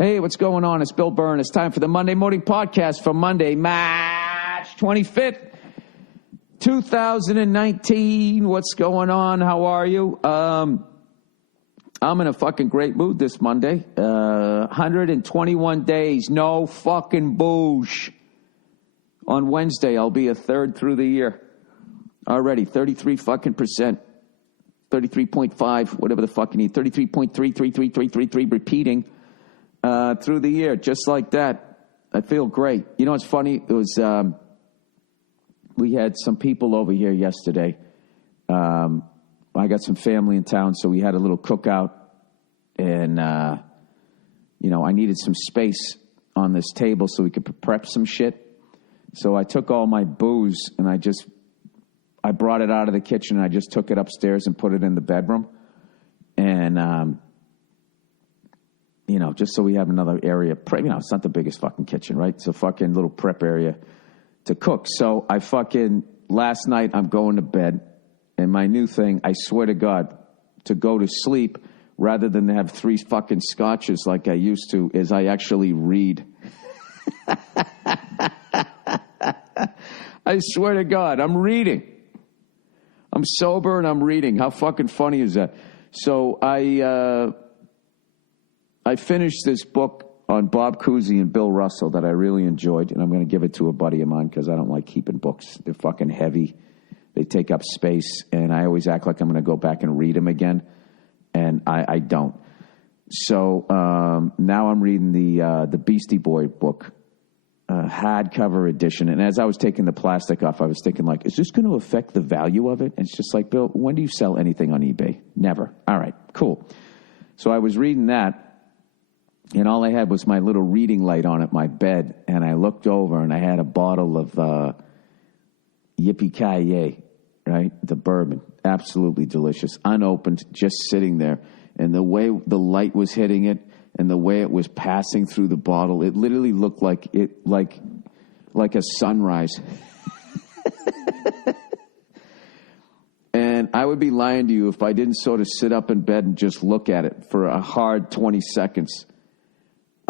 Hey, what's going on? It's Bill Burr. It's time for the Monday Morning Podcast for Monday, March 25th, 2019. What's going on? How are you? I'm in a fucking great mood this Monday. 121 days, no fucking booze. On Wednesday, I'll be a third through the year. Already, 33 fucking percent. 33.5, whatever the fuck you need. 33.33333 repeating through the year, just like that. I feel great. You know what's funny? It was we had some people over here yesterday. I got some family in town, so we had a little cookout, and I needed some space on this table so we could prep some shit. So I took all my booze and I brought it out of the kitchen and I just took it upstairs and put it in the bedroom. And, just so we have another area. It's not the biggest fucking kitchen, right? It's a fucking little prep area to cook. So last night I'm going to bed, and my new thing, I swear to God, to go to sleep rather than to have 3 fucking scotches like I used to, is I actually read. I swear to God, I'm reading. I'm sober and I'm reading. How fucking funny is that? So I finished this book on Bob Cousy and Bill Russell that I really enjoyed, and I'm going to give it to a buddy of mine because I don't like keeping books. They're fucking heavy. They take up space, and I always act like I'm going to go back and read them again, and I don't. So now I'm reading the Beastie Boy book, hardcover edition. And as I was taking the plastic off, I was thinking, like, is this going to affect the value of it? And it's just like, Bill, when do you sell anything on eBay? Never. All right, cool. So I was reading that, and all I had was my little reading light on at my bed. And I looked over, and I had a bottle of Yippee-Ki-Yay, right? The bourbon. Absolutely delicious. Unopened, just sitting there. And the way the light was hitting it, and the way it was passing through the bottle, it literally looked like a sunrise. And I would be lying to you if I didn't sort of sit up in bed and just look at it for a hard 20 seconds.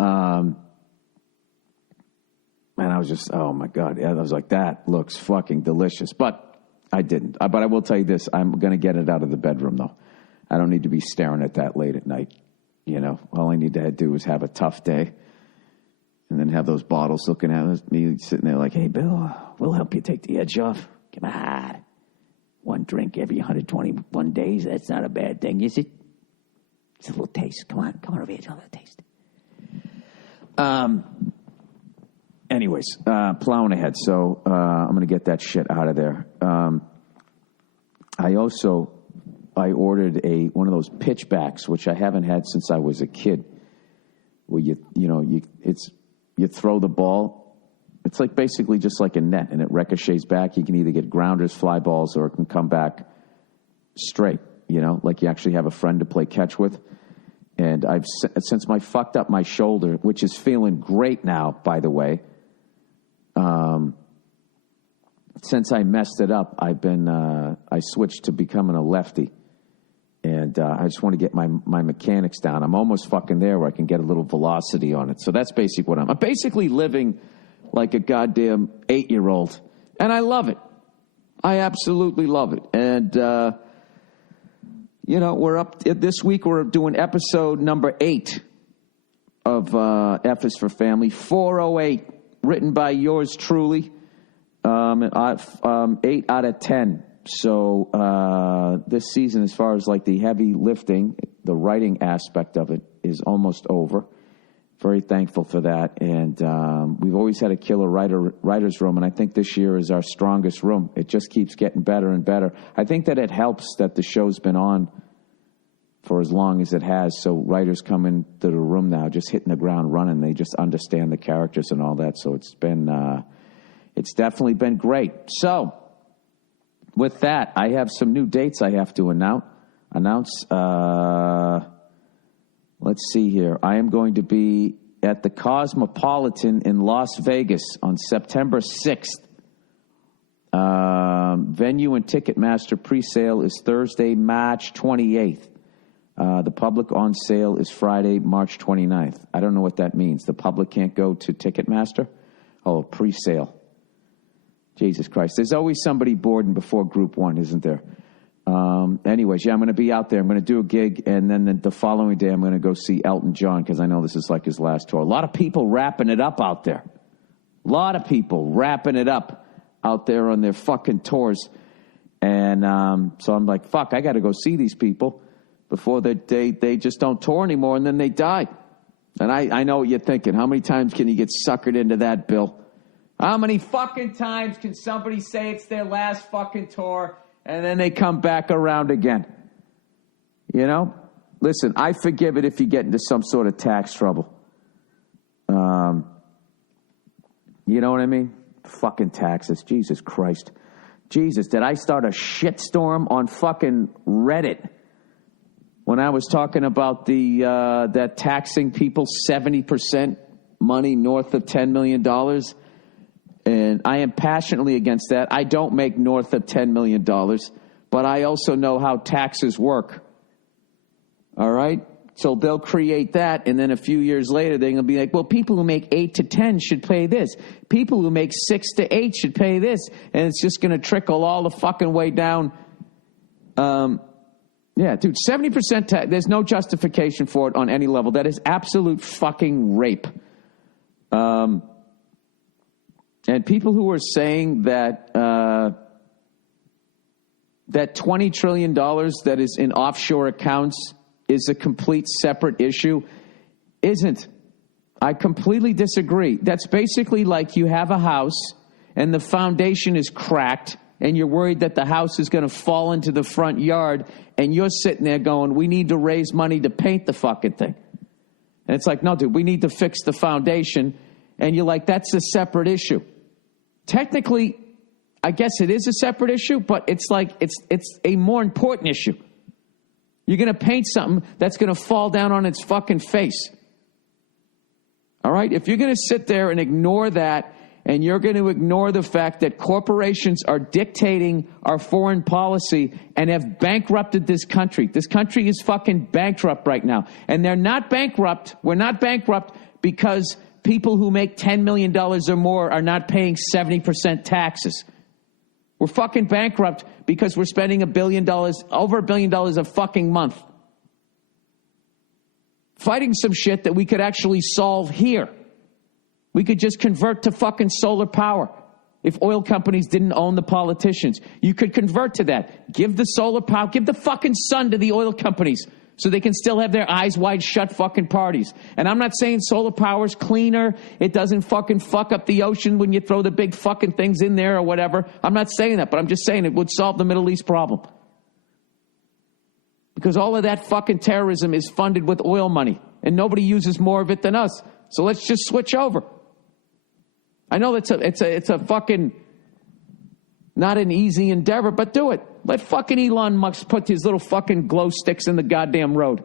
And I was just, oh my God. Yeah, I was like, that looks fucking delicious. But I didn't. But I will tell you this, I'm going to get it out of the bedroom, though. I don't need to be staring at that late at night. All I need to do is have a tough day and then have those bottles looking at me sitting there like, hey, Bill, we'll help you take the edge off. Come on. 1 drink every 121 days. That's not a bad thing, is it? It's a little taste. Come on over here. It's a little taste. Anyways, plowing ahead. So I'm going to get that shit out of there. I ordered one of those pitchbacks, which I haven't had since I was a kid, where you throw the ball. It's like basically just like a net, and it ricochets back. You can either get grounders, fly balls, or it can come back straight, like you actually have a friend to play catch with. And since I fucked up my shoulder, which is feeling great now, by the way, since I messed it up, I switched to becoming a lefty. And I just want to get my mechanics down. I'm almost fucking there where I can get a little velocity on it. So that's basically what I'm basically living like a goddamn 8-year-old. And I love it. I absolutely love it. And, we're up this week. We're doing episode number 8 of F is for Family. 408, written by yours truly. 8 out of 10. So this season, as far as like the heavy lifting, the writing aspect of it is almost over. Very thankful for that. And we've always had a killer writer's room, and I think this year is our strongest room. It just keeps getting better and better. I think that it helps that the show's been on for as long as it has, so writers come into the room now just hitting the ground running. They just understand the characters and all that, so it's definitely been great. So with that, I have some new dates I have to announce. Let's see here. I am going to be at the Cosmopolitan in Las Vegas on September 6th. Venue and Ticketmaster presale is Thursday, March 28th. The public on sale is Friday, March 29th. I don't know what that means. The public can't go to Ticketmaster? Oh, pre-sale. Jesus Christ. There's always somebody boarding before Group 1, isn't there? Anyways, yeah, I'm going to be out there. I'm going to do a gig, and then the following day I'm going to go see Elton John because I know this is like his last tour. A lot of people wrapping it up out there. A lot of people wrapping it up out there on their fucking tours. And so I'm like, fuck, I got to go see these people before they just don't tour anymore, and then they die. And I know what you're thinking. How many times can you get suckered into that, Bill? How many fucking times can somebody say it's their last fucking tour and then they come back around again? You know? Listen, I forgive it if you get into some sort of tax trouble. You know what I mean? Fucking taxes. Jesus Christ. Jesus, did I start a shitstorm on fucking Reddit when I was talking about that taxing people 70% money north of $10 million? And I am passionately against that. I don't make north of $10 million, but I also know how taxes work. All right? So they'll create that, and then a few years later, they're going to be like, well, people who make 8 to 10 should pay this. People who make 6 to 8 should pay this. And it's just going to trickle all the fucking way down. Yeah, dude, 70% tax, there's no justification for it on any level. That is absolute fucking rape. And people who are saying that that $20 trillion that is in offshore accounts is a complete separate issue isn't. I completely disagree. That's basically like you have a house and the foundation is cracked and you're worried that the house is going to fall into the front yard and you're sitting there going, we need to raise money to paint the fucking thing. And it's like, no, dude, we need to fix the foundation. And you're like, that's a separate issue. Technically, I guess it is a separate issue, but it's like it's a more important issue. You're going to paint something that's going to fall down on its fucking face. All right? If you're going to sit there and ignore that, and you're going to ignore the fact that corporations are dictating our foreign policy and have bankrupted this country. This country is fucking bankrupt right now. And they're not bankrupt. We're not bankrupt because people who make $10 million or more are not paying 70% taxes. We're fucking bankrupt because we're spending $1 billion, over $1 billion a fucking month, fighting some shit that we could actually solve here. We could just convert to fucking solar power. If oil companies didn't own the politicians, you could convert to that. Give the solar power, give the fucking sun to the oil companies so they can still have their eyes wide shut fucking parties. And I'm not saying solar power's cleaner. It doesn't fucking fuck up the ocean when you throw the big fucking things in there or whatever. I'm not saying that, but I'm just saying it would solve the Middle East problem. Because all of that fucking terrorism is funded with oil money, and nobody uses more of it than us. So let's just switch over. I know it's a fucking not an easy endeavor, but do it. Let fucking Elon Musk put his little fucking glow sticks in the goddamn road.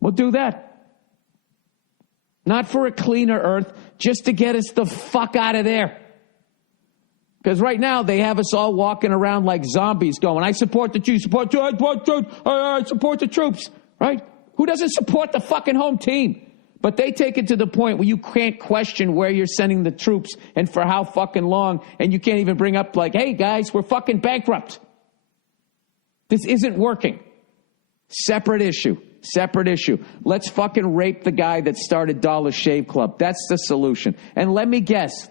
We'll do that. Not for a cleaner earth, just to get us the fuck out of there. Because right now they have us all walking around like zombies going, I support the Jews, I support the troops, right? Who doesn't support the fucking home team? But they take it to the point where you can't question where you're sending the troops and for how fucking long, and you can't even bring up like, hey, guys, we're fucking bankrupt. This isn't working. Separate issue. Separate issue. Let's fucking rape the guy that started Dollar Shave Club. That's the solution. And let me guess.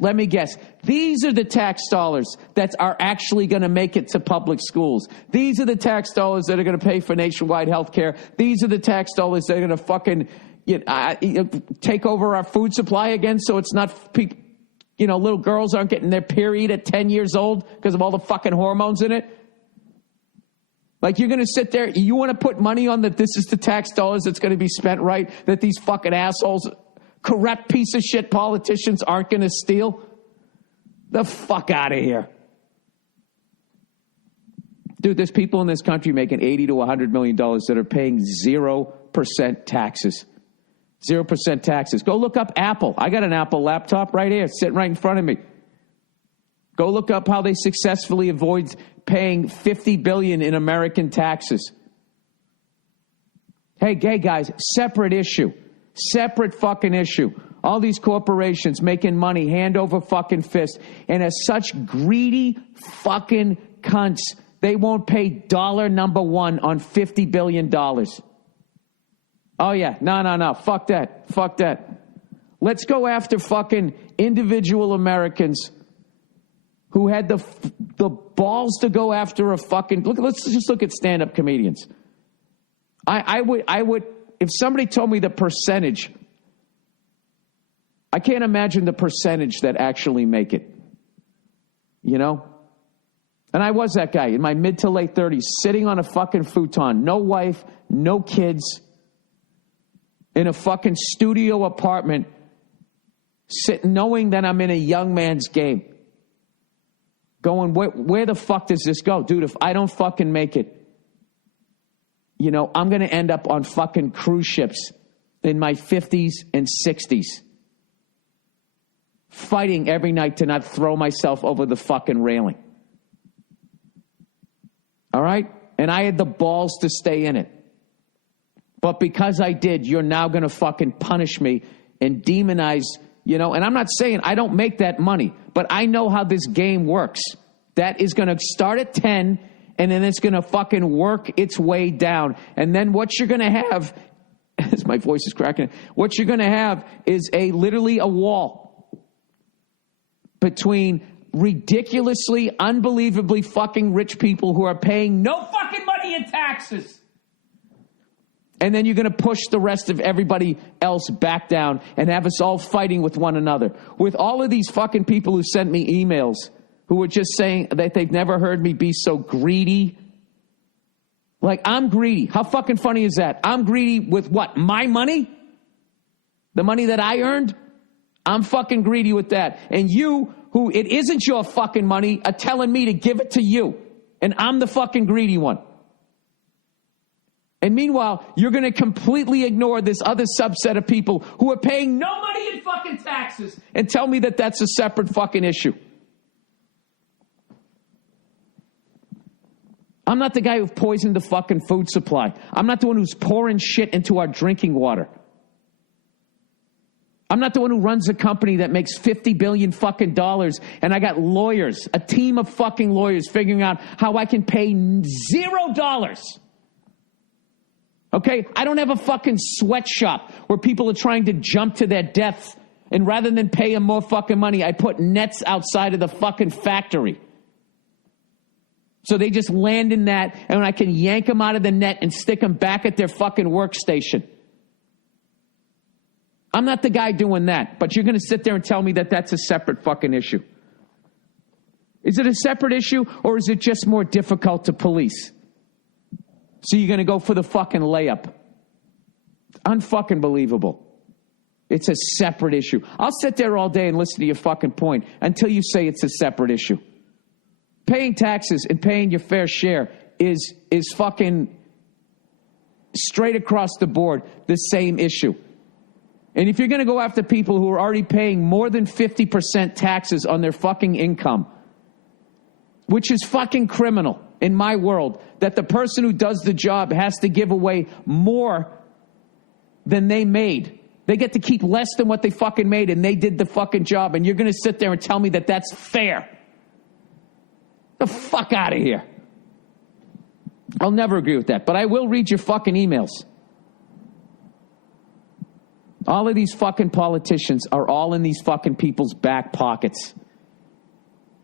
These are the tax dollars that are actually going to make it to public schools. These are the tax dollars that are going to pay for nationwide health care. These are the tax dollars that are going to fucking take over our food supply again, so it's not people, little girls aren't getting their period at 10 years old because of all the fucking hormones in it. Like, you're going to sit there, you want to put money on that this is the tax dollars that's going to be spent right, that these fucking assholes, corrupt piece of shit politicians aren't going to steal? The fuck out of here. Dude, there's people in this country making $80 to $100 million that are paying 0% taxes. 0% taxes. Go look up Apple. I got an Apple laptop right here, sitting right in front of me. Go look up how they successfully avoid paying $50 billion in American taxes. Hey, guys, separate issue. Separate fucking issue. All these corporations making money hand over fucking fist. And as such greedy fucking cunts, they won't pay dollar number one on $50 billion. Oh, yeah. No. Fuck that. Let's go after fucking individual Americans who had the balls to go after a fucking... Let's just look at stand-up comedians. I would... If somebody told me the percentage... I can't imagine the percentage that actually make it. You know? And I was that guy in my mid to late 30s, sitting on a fucking futon, no wife, no kids, in a fucking studio apartment, knowing that I'm in a young man's game. Going, where the fuck does this go? Dude, if I don't fucking make it, you know, I'm going to end up on fucking cruise ships in my 50s and 60s. Fighting every night to not throw myself over the fucking railing. All right? And I had the balls to stay in it. But because I did, you're now going to fucking punish me and demonize, you know. And I'm not saying I don't make that money, but I know how this game works. That is going to start at 10, and then it's going to fucking work its way down. And then what you're going to have, as my voice is cracking, what you're going to have is literally a wall between ridiculously, unbelievably fucking rich people who are paying no fucking money in taxes. And then you're going to push the rest of everybody else back down and have us all fighting with one another. With all of these fucking people who sent me emails who were just saying that they've never heard me be so greedy. Like, I'm greedy. How fucking funny is that? I'm greedy with what? My money? The money that I earned? I'm fucking greedy with that. And you, who it isn't your fucking money, are telling me to give it to you. And I'm the fucking greedy one. And meanwhile, you're going to completely ignore this other subset of people who are paying no money in fucking taxes and tell me that that's a separate fucking issue. I'm not the guy who poisoned the fucking food supply. I'm not the one who's pouring shit into our drinking water. I'm not the one who runs a company that makes $50 billion fucking dollars, and I got lawyers, a team of fucking lawyers figuring out how I can pay $0. Okay? I don't have a fucking sweatshop where people are trying to jump to their deaths, and rather than pay them more fucking money, I put nets outside of the fucking factory. So they just land in that, and I can yank them out of the net and stick them back at their fucking workstation. I'm not the guy doing that, but you're going to sit there and tell me that that's a separate fucking issue. Is it a separate issue, or is it just more difficult to police? So you're going to go for the fucking layup. Unfucking believable. It's a separate issue. I'll sit there all day and listen to your fucking point until you say it's a separate issue. Paying taxes and paying your fair share is fucking straight across the board the same issue. And if you're going to go after people who are already paying more than 50% taxes on their fucking income, which is fucking criminal in my world, that the person who does the job has to give away more than they made. They get to keep less than what they fucking made, and they did the fucking job, and you're going to sit there and tell me that that's fair. The fuck out of here. I'll never agree with that, but I will read your fucking emails. All of these fucking politicians are all in these fucking people's back pockets.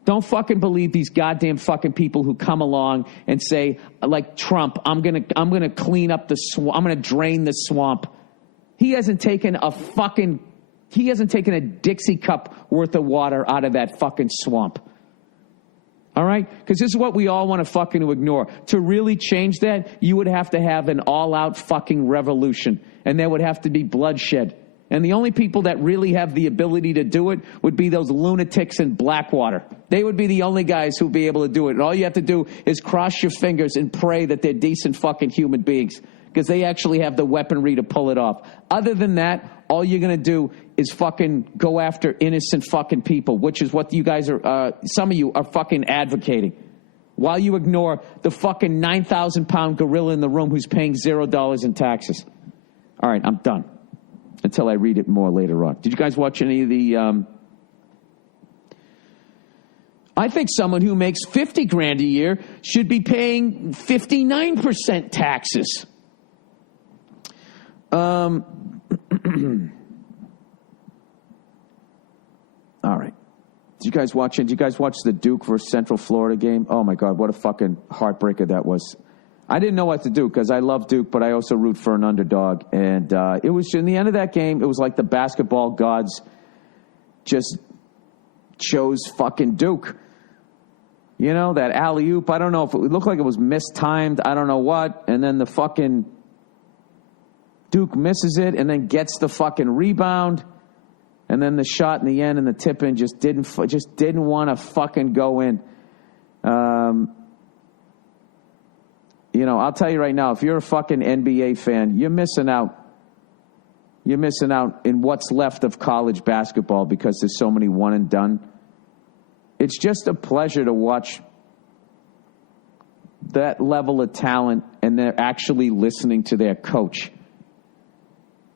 Don't fucking believe these goddamn fucking people who come along and say, like Trump, I'm gonna clean up the swamp. I'm gonna drain the swamp. He hasn't taken a Dixie cup worth of water out of that fucking swamp. All right? Because this is what we all want to fucking ignore. To really change that, you would have to have an all-out fucking revolution. And there would have to be bloodshed. And the only people that really have the ability to do it would be those lunatics in Blackwater. They would be the only guys who would be able to do it. And all you have to do is cross your fingers and pray that they're decent fucking human beings. Because they actually have the weaponry to pull it off. Other than that, all you're going to do is fucking go after innocent fucking people, which is what you guys are, some of you are fucking advocating. while you ignore the fucking 9,000-pound gorilla in the room who's paying $0 in taxes. All right, I'm done until I read it more later on. Did you guys watch any of the... I think someone who makes $50,000 a year should be paying 59% taxes. All right. Did you guys watch the Duke versus Central Florida game? Oh, my God, what a fucking heartbreaker that was. I didn't know what to do because I love Duke, but I also root for an underdog. And it was, in the end of that game, it was like the basketball gods just chose fucking Duke. You know, that alley-oop, I don't know if it looked like it was mistimed, I don't know what, and then the fucking Duke misses it and then gets the fucking rebound. And then the shot in the end and the tip-in just didn't want to fucking go in. You know, I'll tell you right now, if you're a fucking NBA fan, you're missing out. You're missing out in what's left of college basketball because there's so many one and done. It's just a pleasure to watch that level of talent and they're actually listening to their coach.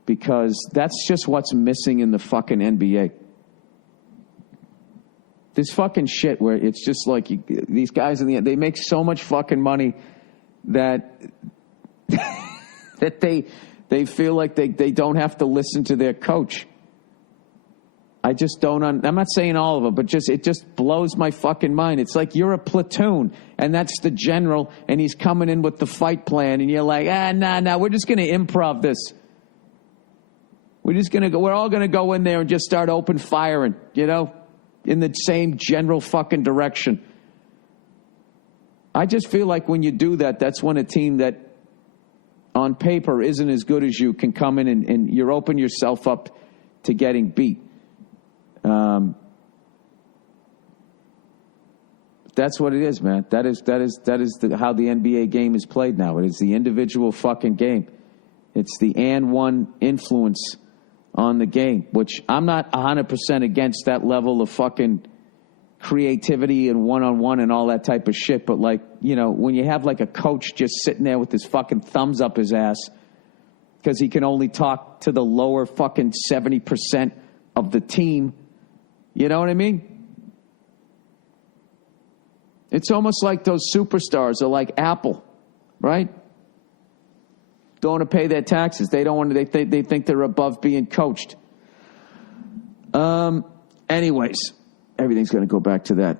Because that's just what's missing in the fucking NBA. This fucking shit where it's just like these guys in the end, they make so much fucking money that that they feel like they don't have to listen to their coach. I just don't. I'm not saying all of them, but it just blows my fucking mind. It's like you're a platoon, and that's the general, and he's coming in with the fight plan, and you're like, nah, we're just going to improv this. We're all going to go in there and just start open firing, you know, in the same general fucking direction. I just feel like when you do that, that's when a team that on paper isn't as good as you can come in and you're open yourself up to getting beat. That's what it is, man. That is how the NBA game is played now. It is the individual fucking game. It's the and one influence on the game, which I'm not 100% against that level of fucking creativity and one-on-one and all that type of shit. But, like, you know, when you have, like, a coach just sitting there with his fucking thumbs up his ass because he can only talk to the lower fucking 70% of the team, you know what I mean? It's almost like those superstars are like Apple, right? Don't want to pay their taxes. They don't want to. They think they're above being coached. Anyways, everything's going to go back to that.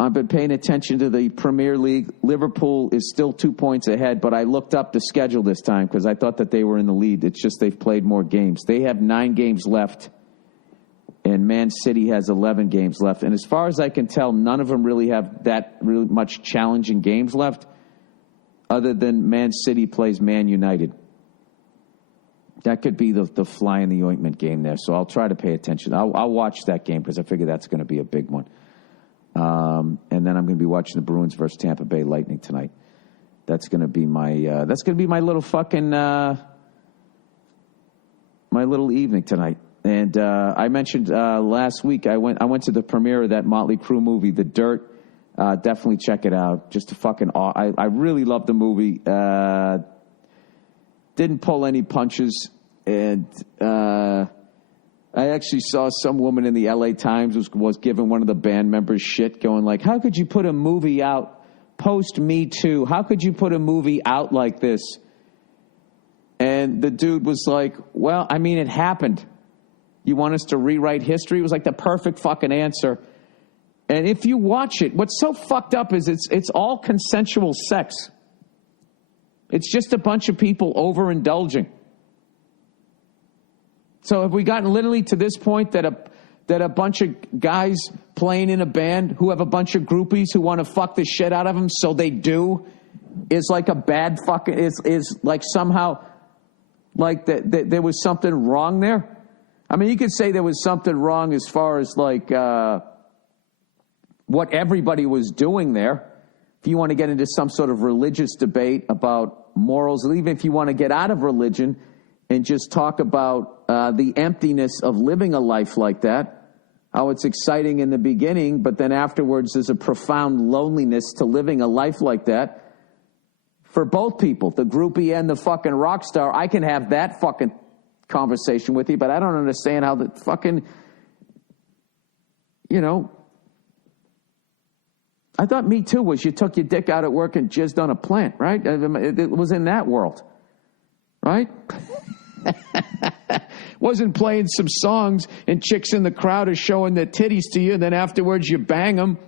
I've been paying attention to the Premier League. Liverpool is still 2 points ahead, but I looked up the schedule this time because I thought that they were in the lead. It's just they've played more games. They have 9 games left, and Man City has 11 games left. And as far as I can tell, none of them really have that really much challenging games left, other than Man City plays Man United. That could be the fly in the ointment game there, so I'll try to pay attention. I'll watch that game because I figure that's going to be a big one. And then I'm going to be watching the Bruins versus Tampa Bay Lightning tonight. That's going to be my little fucking my little evening tonight. And I mentioned last week I went to the premiere of that Motley Crue movie, The Dirt. Definitely check it out. Just a fucking I really love the movie. Didn't pull any punches, and I actually saw some woman in the LA Times was giving one of the band members shit, going like, "How could you put a movie out post Me Too? How could you put a movie out like this?" And the dude was like, "Well, I mean, it happened. You want us to rewrite history?" It was like the perfect fucking answer. And if you watch it, what's so fucked up is it's all consensual sex. It's just a bunch of people overindulging. So have we gotten literally to this point that a bunch of guys playing in a band who have a bunch of groupies who want to fuck the shit out of them, so they do, is like a bad fucking, is like somehow like that there was something wrong there? I mean, you could say there was something wrong as far as like what everybody was doing there. If you want to get into some sort of religious debate about morals, or even if you want to get out of religion and just talk about the emptiness of living a life like that, how it's exciting in the beginning, but then afterwards there's a profound loneliness to living a life like that. For both people, the groupie and the fucking rock star, I can have that fucking conversation with you, but I don't understand how the fucking, I thought Me Too was you took your dick out at work and jizzed on a plant, right? It was in that world, right? Wasn't playing some songs and chicks in the crowd are showing their titties to you, and then afterwards you bang them.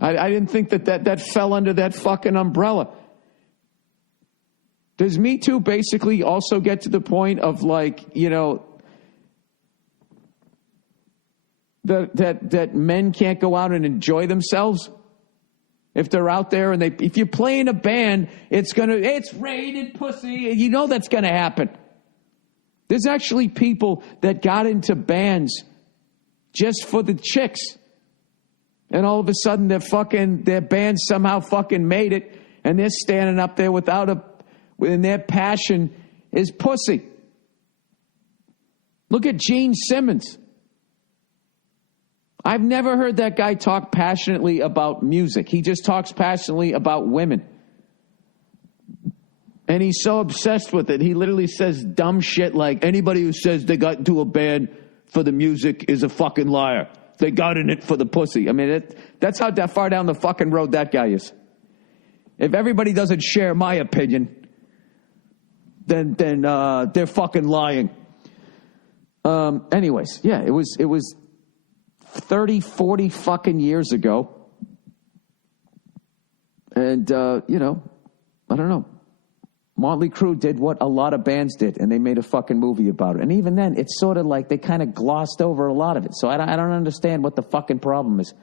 I didn't think that fell under that fucking umbrella. Does Me Too basically also get to the point of that men can't go out and enjoy themselves? If they're out there and if you play in a band, it's rated pussy. That's going to happen. There's actually people that got into bands just for the chicks. And all of a sudden their band somehow fucking made it, and they're standing up there and their passion is pussy. Look at Gene Simmons. I've never heard that guy talk passionately about music. He just talks passionately about women. And he's so obsessed with it. He literally says dumb shit like, anybody who says they got into a band for the music is a fucking liar. They got in it for the pussy. I mean, that's how far down the fucking road that guy is. If everybody doesn't share my opinion, then they're fucking lying. Anyways, yeah, it was 30, 40 fucking years ago. And, I don't know. Motley Crue did what a lot of bands did, and they made a fucking movie about it. And even then, it's sort of like they kind of glossed over a lot of it. So I don't understand what the fucking problem is.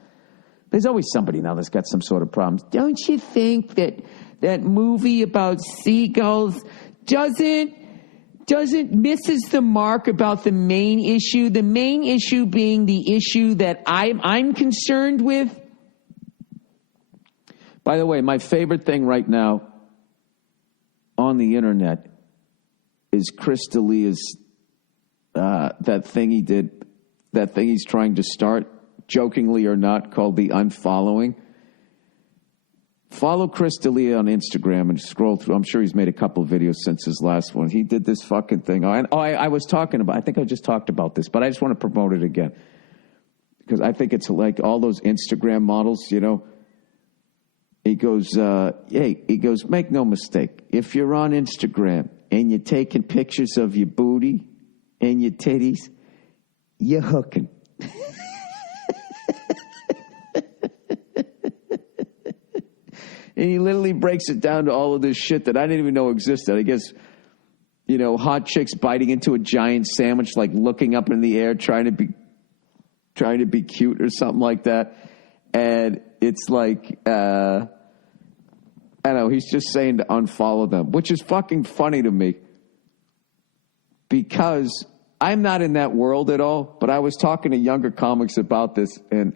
There's always somebody now that's got some sort of problems. Don't you think that movie about seagulls doesn't misses the mark about the main issue? The main issue being the issue that I'm concerned with. By the way, my favorite thing right now on the internet is Chris D'Elia's that thing he did, that thing he's trying to start, jokingly or not, called the unfollowing. Follow Chris D'Elia on Instagram and scroll through. I'm sure he's made a couple of videos since his last one. He did this fucking thing. I was talking about, I think I just talked about this, but I just want to promote it again. Because I think it's like all those Instagram models, He goes, make no mistake. If you're on Instagram and you're taking pictures of your booty and your titties, you're hooking. And he literally breaks it down to all of this shit that I didn't even know existed. I guess, hot chicks biting into a giant sandwich, like looking up in the air, trying to be cute or something like that. And it's like, I don't know, he's just saying to unfollow them, which is fucking funny to me because I'm not in that world at all, but I was talking to younger comics about this, and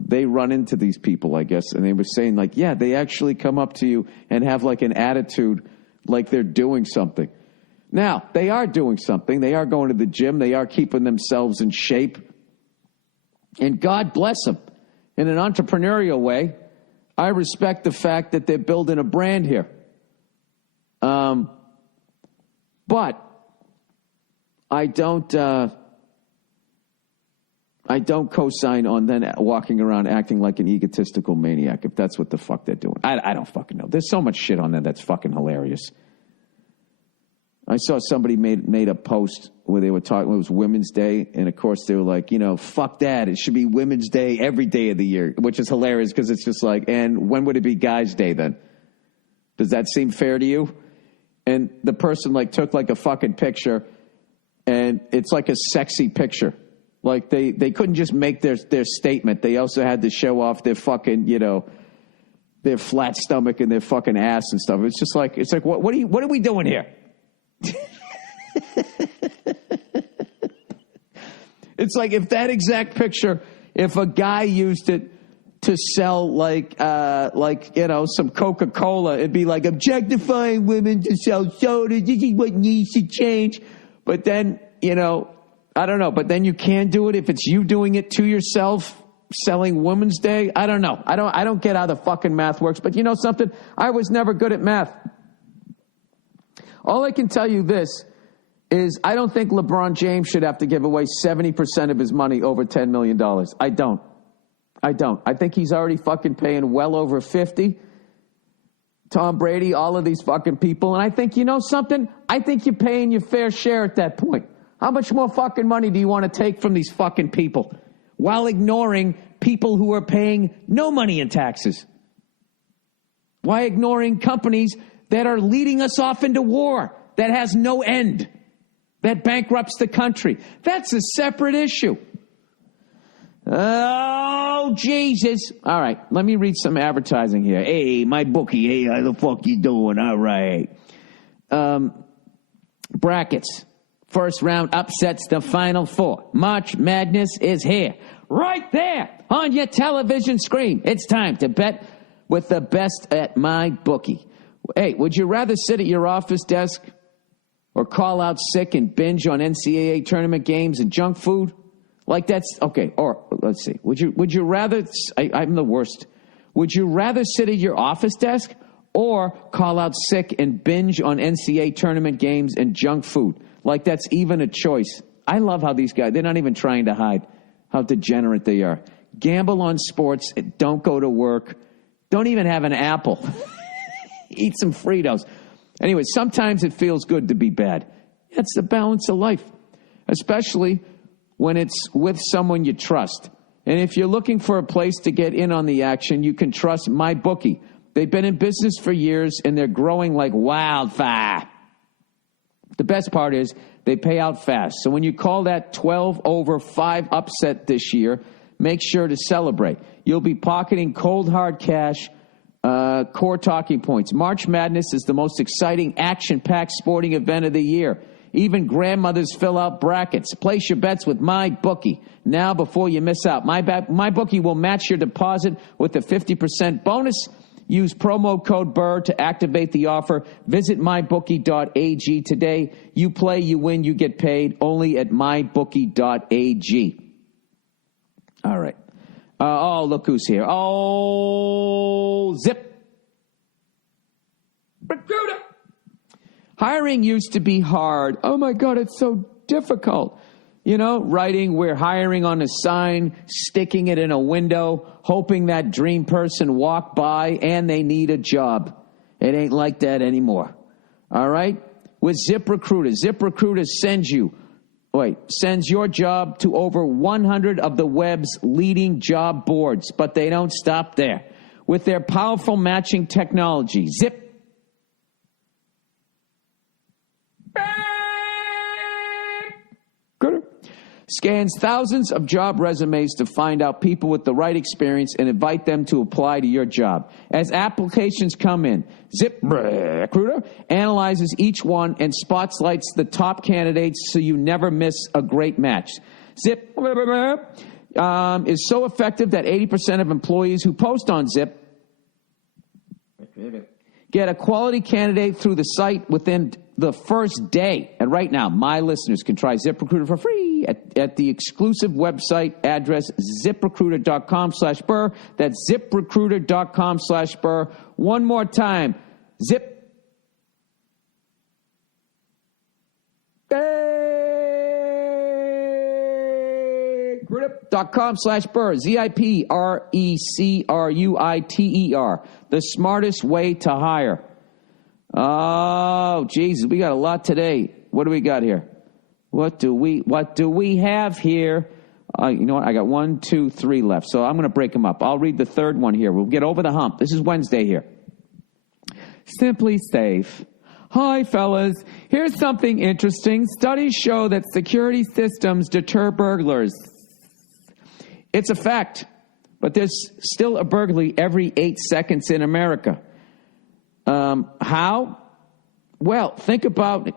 they run into these people, I guess, and they were saying, like, yeah, they actually come up to you and have, like, an attitude like they're doing something. Now, they are doing something. They are going to the gym. They are keeping themselves in shape. And God bless them. In an entrepreneurial way, I respect the fact that they're building a brand here. But I don't co-sign on then walking around acting like an egotistical maniac if that's what the fuck they're doing. I don't fucking know. There's so much shit on there that's fucking hilarious. I saw somebody made a post where they were talking, it was Women's Day, and of course they were like, fuck that. It should be Women's Day every day of the year, which is hilarious because it's just like, and when would it be Guys' Day then? Does that seem fair to you? And the person took a fucking picture, and it's like a sexy picture. Like they couldn't just make their statement. They also had to show off their fucking, their flat stomach and their fucking ass and stuff. It's just like, what are we doing here? It's like if that exact picture, if a guy used it to sell some Coca-Cola, it'd be like objectifying women to sell soda. This is what needs to change. But then, I don't know, but then you can do it if it's you doing it to yourself, selling Women's Day. I don't know. I don't get how the fucking math works, but you know something? I was never good at math. All I can tell you this is I don't think LeBron James should have to give away 70% of his money over $10 million. I don't. I think he's already fucking paying well over 50. Tom Brady, all of these fucking people. And I think, you know something? I think you're paying your fair share at that point. How much more fucking money do you want to take from these fucking people while ignoring people who are paying no money in taxes? Why ignoring companies that are leading us off into war that has no end, that bankrupts the country? That's a separate issue. Oh, Jesus. All right, let me read some advertising here. Hey, my bookie. Hey, how the fuck you doing? All right. Brackets. First round upsets the Final Four. March Madness is here. Right there on your television screen. It's time to bet with the best at my bookie. Hey, would you rather sit at your office desk or call out sick and binge on NCAA tournament games and junk food? Like that's, okay, or let's see. Would you rather, I'm the worst. Would you rather sit at your office desk or call out sick and binge on NCAA tournament games and junk food? Like that's even a choice. I love how these guys, they're not even trying to hide how degenerate they are. Gamble on sports, don't go to work, don't even have an apple. Eat some Fritos. Anyway, sometimes it feels good to be bad. That's the balance of life, especially when it's with someone you trust. And if you're looking for a place to get in on the action, you can trust MyBookie. They've been in business for years, and they're growing like wildfire. The best part is they pay out fast. So when you call that 12-over-5 upset this year, make sure to celebrate. You'll be pocketing cold, hard cash, core talking points. March Madness is the most exciting, action-packed sporting event of the year. Even grandmothers fill out brackets. Place your bets with MyBookie now before you miss out. MyBookie will match your deposit with a 50% bonus. Use promo code Burr to activate the offer. Visit mybookie.ag today. You play, you win, you get paid. Only at mybookie.ag. All right. Oh, look who's here. Oh, Zip. Recruiter. Hiring used to be hard. Oh, my God, it's so difficult. You know, writing, we're hiring on a sign, sticking it in a window, hoping that dream person walk by and they need a job. It ain't like that anymore. All right? With ZipRecruiter, ZipRecruiter sends your job to over 100 of the web's leading job boards, but they don't stop there. With their powerful matching technology, Zip scans thousands of job resumes to find out people with the right experience and invite them to apply to your job. As applications come in, ZipRecruiter analyzes each one and spotlights the top candidates so you never miss a great match. ZipRecruiter is so effective that 80% of employees who post on Zip get a quality candidate through the site within the first day. And right now, my listeners can try ZipRecruiter for free at the exclusive website address, ZipRecruiter.com/Burr. That's ZipRecruiter.com/Burr. One more time, ZipRecruiter.com/Burr. ZipRecruiter. The smartest way to hire. Oh, Jesus, we got a lot today. What do we got here? What do we have here? You know what? I got 1, 2, 3 left. So I'm going to break them up. I'll read the third one here. We'll get over the hump. This is Wednesday here. Simply Safe. Hi, fellas. Here's something interesting. Studies show that security systems deter burglars. It's a fact, but there's still a burglary every 8 seconds in America. How? Well, think about it.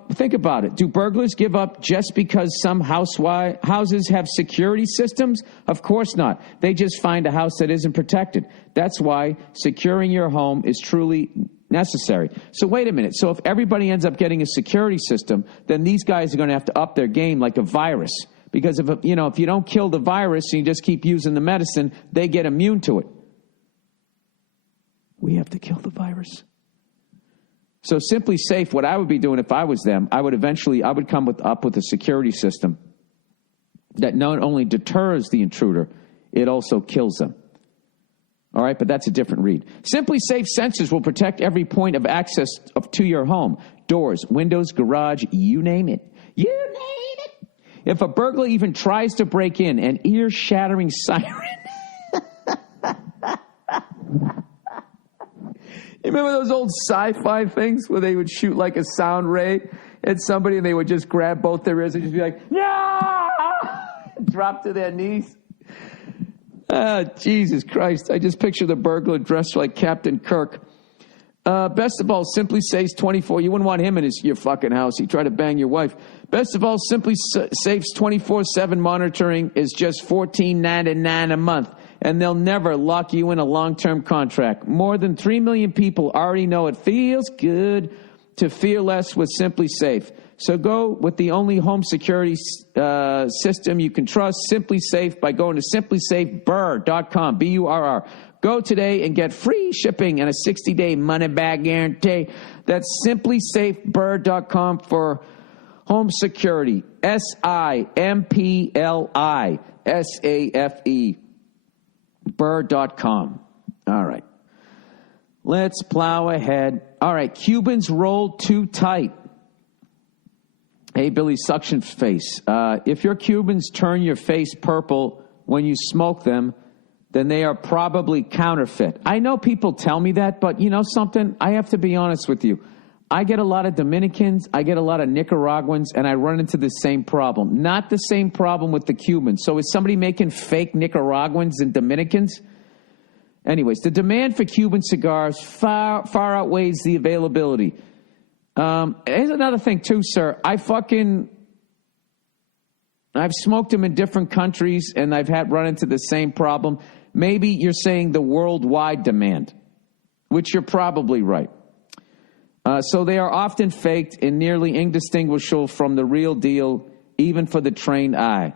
Do burglars give up just because some houses have security systems? Of course not. They just find a house that isn't protected. That's why securing your home is truly necessary. So wait a minute. So if everybody ends up getting a security system, then these guys are going to have to up their game like a virus. Because if you don't kill the virus and you just keep using the medicine, they get immune to it. We have to kill the virus. So Simply Safe, what I would be doing if I was them, I would come up with a security system that not only deters the intruder, it also kills them. All right, but that's a different read. Simply Safe sensors will protect every point of access to your home. Doors, windows, garage, you name it. You name it. If a burglar even tries to break in, an ear-shattering siren. You remember those old sci-fi things where they would shoot like a sound ray at somebody and they would just grab both their ears and just be like, no! Drop to their knees. Jesus Christ. I just picture the burglar dressed like Captain Kirk. Best of all, Simply Safe's 24. You wouldn't want him in your fucking house. He tried to bang your wife. Best of all, Simply Safe's 24/7 monitoring is just $14.99 a month, and they'll never lock you in a long-term contract. More than 3 million people already know it feels good to fear less with Simply Safe. So go with the only home security system you can trust, Simply Safe, by going to simplysafeburr.com, B-U-R-R. Go today and get free shipping and a 60-day money-back guarantee. That's simplysafeburr.com for home security. SIMPLISAFE. Burr.com. All right. Let's plow ahead. All right. Cubans rolled too tight. Hey, Billy Suction Face. If your Cubans turn your face purple when you smoke them, then they are probably counterfeit. I know people tell me that, but you know something? I have to be honest with you. I get a lot of Dominicans, I get a lot of Nicaraguans, and I run into the same problem. Not the same problem with the Cubans. So is somebody making fake Nicaraguans and Dominicans? Anyways, the demand for Cuban cigars far outweighs the availability. Here's another thing, too, sir. I've smoked them in different countries, and I've run into the same problem. Maybe you're saying the worldwide demand, which you're probably right. So they are often faked and nearly indistinguishable from the real deal, even for the trained eye.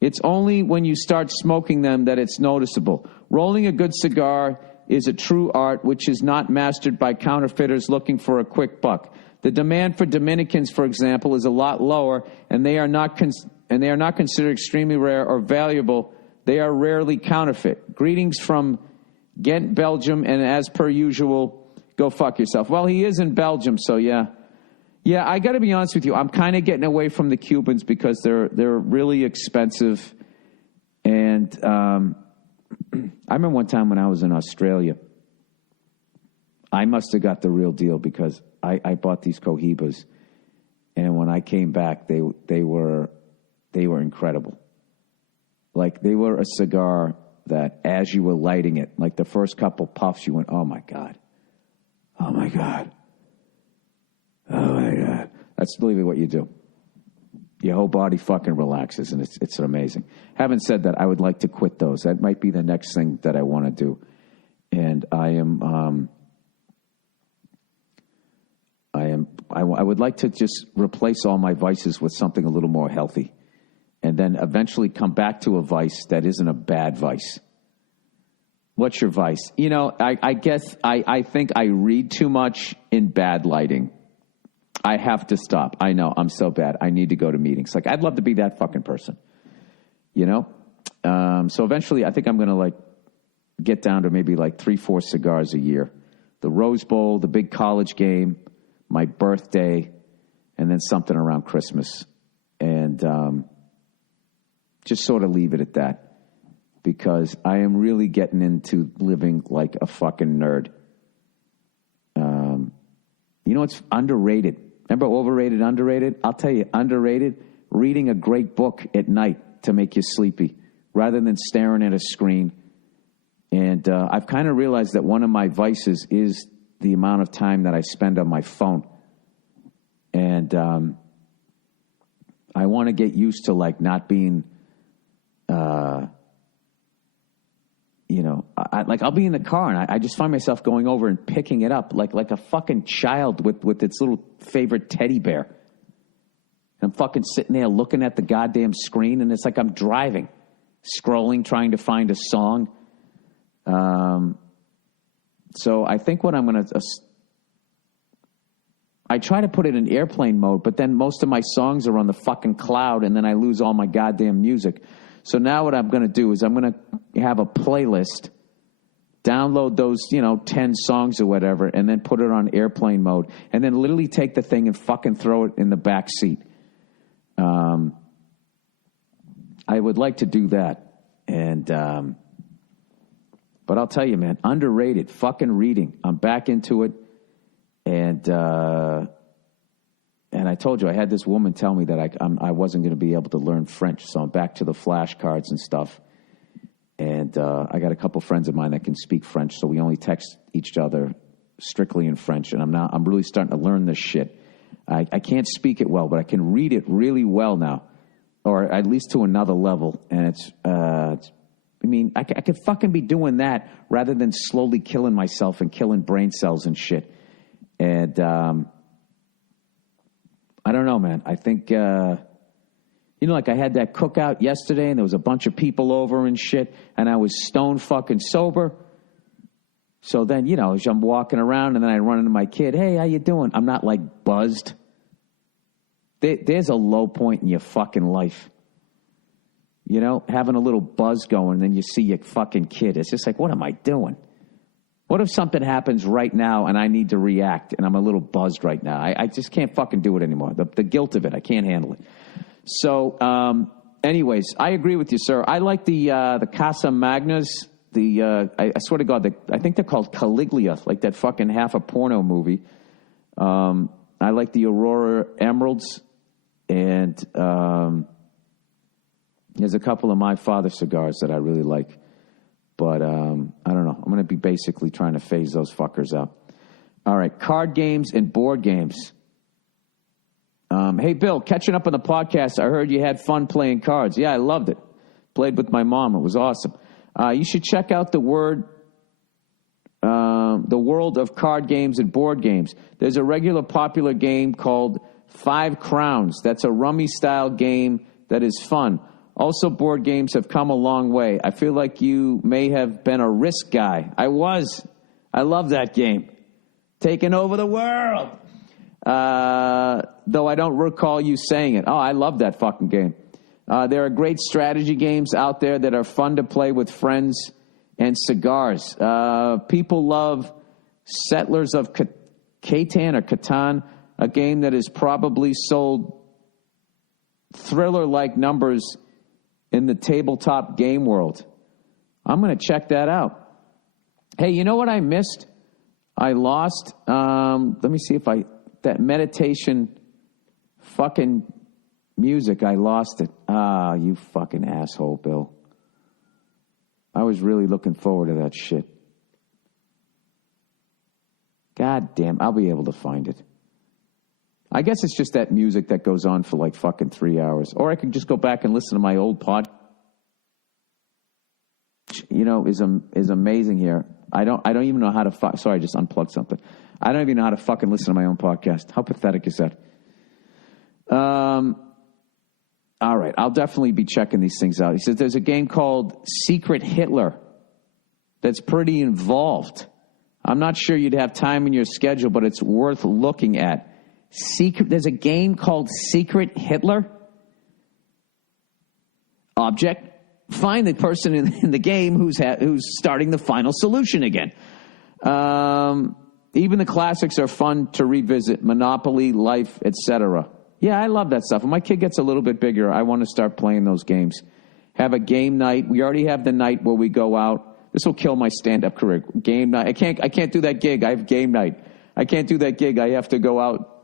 It's only when you start smoking them that it's noticeable. Rolling a good cigar is a true art which is not mastered by counterfeiters looking for a quick buck. The demand for Dominicans, for example, is a lot lower, and they are not considered extremely rare or valuable. They are rarely counterfeit. Greetings from Ghent, Belgium, and as per usual, go fuck yourself. Well, he is in Belgium, so yeah. Yeah, I got to be honest with you. I'm kind of getting away from the Cubans because they're really expensive. And I remember one time when I was in Australia, I must have got the real deal because I bought these Cohibas, and when I came back, they were incredible. Like, they were a cigar that as you were lighting it, like the first couple puffs, you went, oh my God. Oh my God. Oh my God. That's literally what you do. Your whole body fucking relaxes, and it's amazing. Having said that, I would like to quit those. That might be the next thing that I want to do. And I would like to just replace all my vices with something a little more healthy, and then eventually come back to a vice that isn't a bad vice. What's your vice? You know, I guess I think I read too much in bad lighting. I have to stop. I know, I'm so bad. I need to go to meetings. Like, I'd love to be that fucking person, you know? So eventually, I think I'm going to, get down to maybe 3-4 cigars a year. The Rose Bowl, the big college game, my birthday, and then something around Christmas. And just sort of leave it at that. Because I am really getting into living like a fucking nerd. You know, it's underrated. Remember overrated, underrated? I'll tell you, underrated, reading a great book at night to make you sleepy rather than staring at a screen. And I've kind of realized that one of my vices is the amount of time that I spend on my phone. And I want to get used to, not being... I'll be in the car and I just find myself going over and picking it up like a fucking child with its little favorite teddy bear. And I'm I'm fucking sitting there looking at the goddamn screen, and it's like I'm driving, scrolling, trying to find a song. So I think what I'm going to... I try to put it in airplane mode, but then most of my songs are on the fucking cloud, and then I lose all my goddamn music. So now what I'm going to do is I'm going to have a playlist, download those, 10 songs or whatever, and then put it on airplane mode, and then literally take the thing and fucking throw it in the back seat. I would like to do that. And, but I'll tell you, man, underrated fucking reading. I'm back into it. And I told you, I had this woman tell me that I wasn't going to be able to learn French, so I'm back to the flashcards and stuff. And I got a couple friends of mine that can speak French, so we only text each other strictly in French. And I'm really starting to learn this shit. I can't speak it well, but I can read it really well now, or at least to another level. And I could fucking be doing that rather than slowly killing myself and killing brain cells and shit. And I don't know, man. I think, like I had that cookout yesterday, and there was a bunch of people over and shit, and I was stone fucking sober. So then, as I'm walking around, and then I run into my kid, hey, how you doing? I'm not, like, buzzed. There's a low point in your fucking life. Having a little buzz going, and then you see your fucking kid. It's just like, what am I doing? What if something happens right now and I need to react and I'm a little buzzed right now? I just can't fucking do it anymore. The guilt of it, I can't handle it. So, anyways, I agree with you, sir. I like the Casa Magnas. I swear to God, I think they're called Caligula, like that fucking half a porno movie. I like the Aurora Emeralds, and there's a couple of My Father cigars that I really like. But I don't know. I'm going to be basically trying to phase those fuckers out. All right, card games and board games. Hey, Bill, catching up on the podcast, I heard you had fun playing cards. Yeah, I loved it. Played with my mom. It was awesome. You should check out the world of card games and board games. There's a regular popular game called 5 Crowns. That's a rummy-style game that is fun. Also, board games have come a long way. I feel like you may have been a Risk guy. I was. I love that game. Taking over the world. Though I don't recall you saying it. Oh, I love that fucking game. There are great strategy games out there that are fun to play with friends and cigars. People love Settlers of Catan or Catan, a game that has probably sold thriller-like numbers in the tabletop game world. I'm going to check that out. Hey, you know what I missed? I lost, let me see if that meditation fucking music, I lost it. Ah, you fucking asshole, Bill. I was really looking forward to that shit. God damn, I'll be able to find it. I guess it's just that music that goes on for like fucking 3 hours. Or I could just go back and listen to my old pod. Is amazing here. I don't even know how to sorry, I just unplugged something. I don't even know how to fucking listen to my own podcast. How pathetic is that? All right, I'll definitely be checking these things out. He says there's a game called Secret Hitler that's pretty involved. I'm not sure you'd have time in your schedule, but it's worth looking at. There's a game called Secret Hitler. Object: find the person in the game who's starting the final solution again. Even the classics are fun to revisit. Monopoly, Life, etc. Yeah, I love that stuff. When my kid gets a little bit bigger, I want to start playing those games. Have a game night. We already have the night where we go out. This will kill my stand-up career. Game night. I can't do that gig. I have game night. I can't do that gig. I have to go out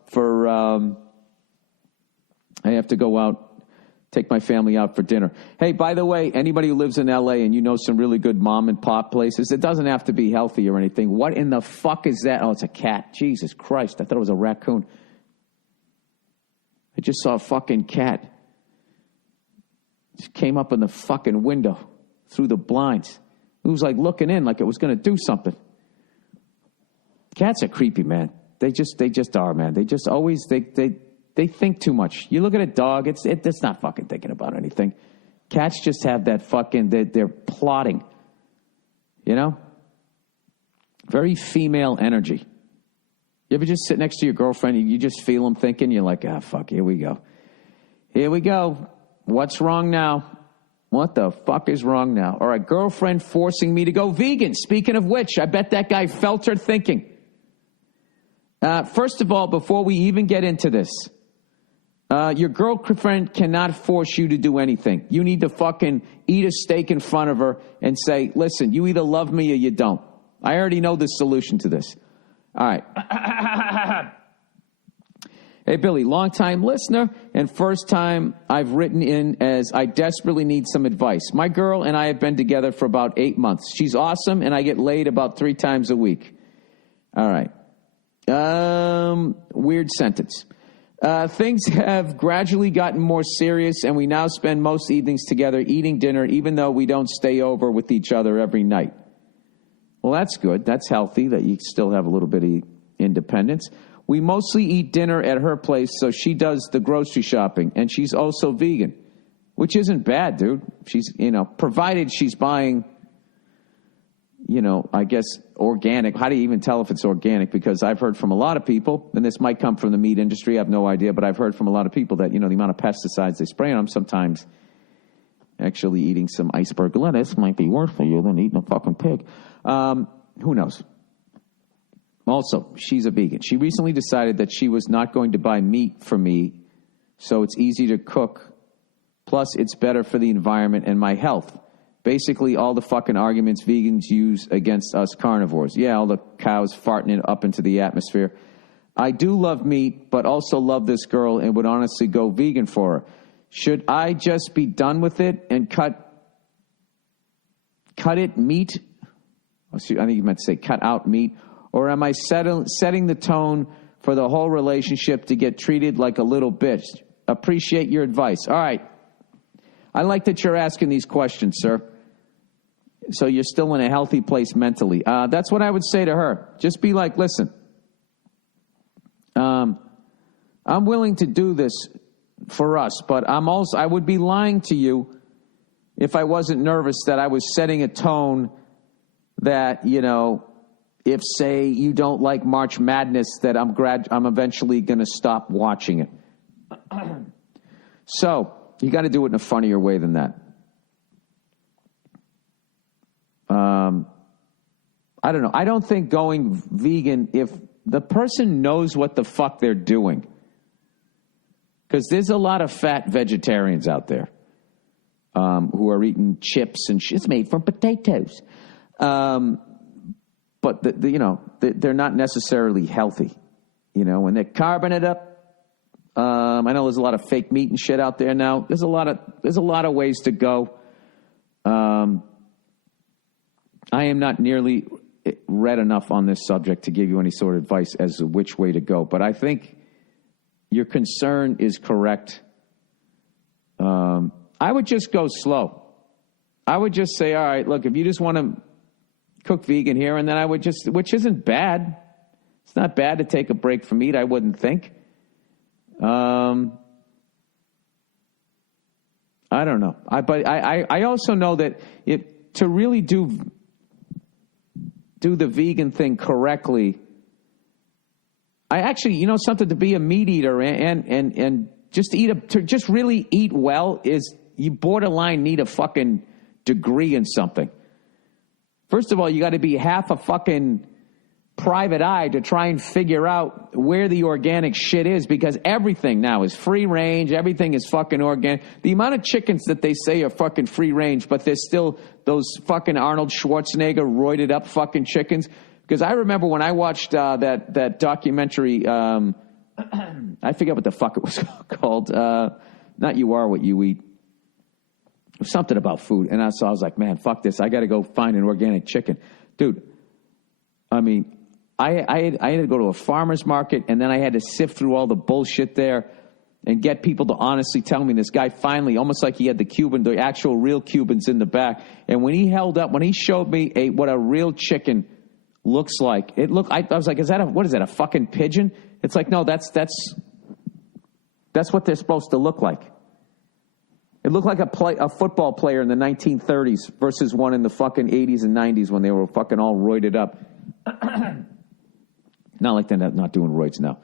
take my family out for dinner. Hey, by the way, anybody who lives in L.A. and you know some really good mom and pop places, it doesn't have to be healthy or anything. What in the fuck is that? Oh, it's a cat. Jesus Christ. I thought it was a raccoon. I just saw a fucking cat. Just came up in the fucking window through the blinds. It was like looking in like it was going to do something. Cats are creepy, man. They just are, man. They just always, they They think too much. You look at a dog, it's not fucking thinking about anything. Cats just have that fucking, they're plotting. You know? Very female energy. You ever just sit next to your girlfriend and you just feel them thinking? You're like, fuck, here we go. Here we go. What's wrong now? What the fuck is wrong now? All right, girlfriend forcing me to go vegan. Speaking of which, I bet that guy felt her thinking. First of all, before we even get into this, your girlfriend cannot force you to do anything. You need to fucking eat a steak in front of her and say, listen, you either love me or you don't. I already know the solution to this. All right. Hey, Billy, long-time listener and first time I've written in as I desperately need some advice. My girl and I have been together for about 8 months. She's awesome, and I get laid about 3 times a week. All right. Weird sentence. Things have gradually gotten more serious, and we now spend most evenings together eating dinner, even though we don't stay over with each other every night. Well, that's good. That's healthy, that you still have a little bit of independence. We mostly eat dinner at her place, so she does the grocery shopping, and she's also vegan, which isn't bad, dude. She's, provided she's buying, I guess, organic. How do you even tell if it's organic? Because I've heard from a lot of people, and this might come from the meat industry, I have no idea, but I've heard from a lot of people that, the amount of pesticides they spray on them, sometimes actually eating some iceberg lettuce might be worse for you than eating a fucking pig. Who knows? Also, she's a vegan. She recently decided that she was not going to buy meat for me, so it's easy to cook. Plus, it's better for the environment and my health. Basically, all the fucking arguments vegans use against us carnivores. Yeah, all the cows farting it up into the atmosphere. I do love meat, but also love this girl and would honestly go vegan for her. Should I just be done with it and cut it meat? I think you meant to say cut out meat. Or am I setting the tone for the whole relationship to get treated like a little bitch? Appreciate your advice. All right. I like that you're asking these questions, sir. So you're still in a healthy place mentally. That's what I would say to her. Just be like, listen, I'm willing to do this for us, but I would be lying to you if I wasn't nervous that I was setting a tone that, if, say, you don't like March Madness, that I'm eventually going to stop watching it. So, you got to do it in a funnier way than that. I don't know. I don't think going vegan, if the person knows what the fuck they're doing, because there's a lot of fat vegetarians out there who are eating chips and shit's made from potatoes. But, they're not necessarily healthy, when they're carving it up. I know there's a lot of fake meat and shit out there now. There's a lot of ways to go. I am not nearly read enough on this subject to give you any sort of advice as to which way to go. But I think your concern is correct. I would just go slow. I would just say, all right, look, if you just want to cook vegan here, and then I would just, which isn't bad. It's not bad to take a break from meat, I wouldn't think. I don't know. But I also know that to really do the vegan thing correctly, I actually, something, to be a meat eater and just to just really eat well is, you borderline need a fucking degree in something. First of all, you got to be half a fucking private eye to try and figure out where the organic shit is, because everything now is free range. Everything is fucking organic. The amount of chickens that they say are fucking free range, but there's still those fucking Arnold Schwarzenegger roided up fucking chickens. Because I remember when I watched that documentary, I forget what the fuck it was called. Not You Are What You Eat. Something about food. And I was like, man, fuck this. I got to go find an organic chicken. Dude, I mean, I had to go to a farmer's market, and then I had to sift through all the bullshit there and get people to honestly tell me. This guy finally, almost like he had the actual real Cubans in the back. And when he showed me what a real chicken looks like, I was like, what is that, a fucking pigeon? It's like, no, that's That's what they're supposed to look like. It looked like a football player in the 1930s versus one in the fucking 80s and 90s when they were fucking all roided up. Not like they're not doing roids now.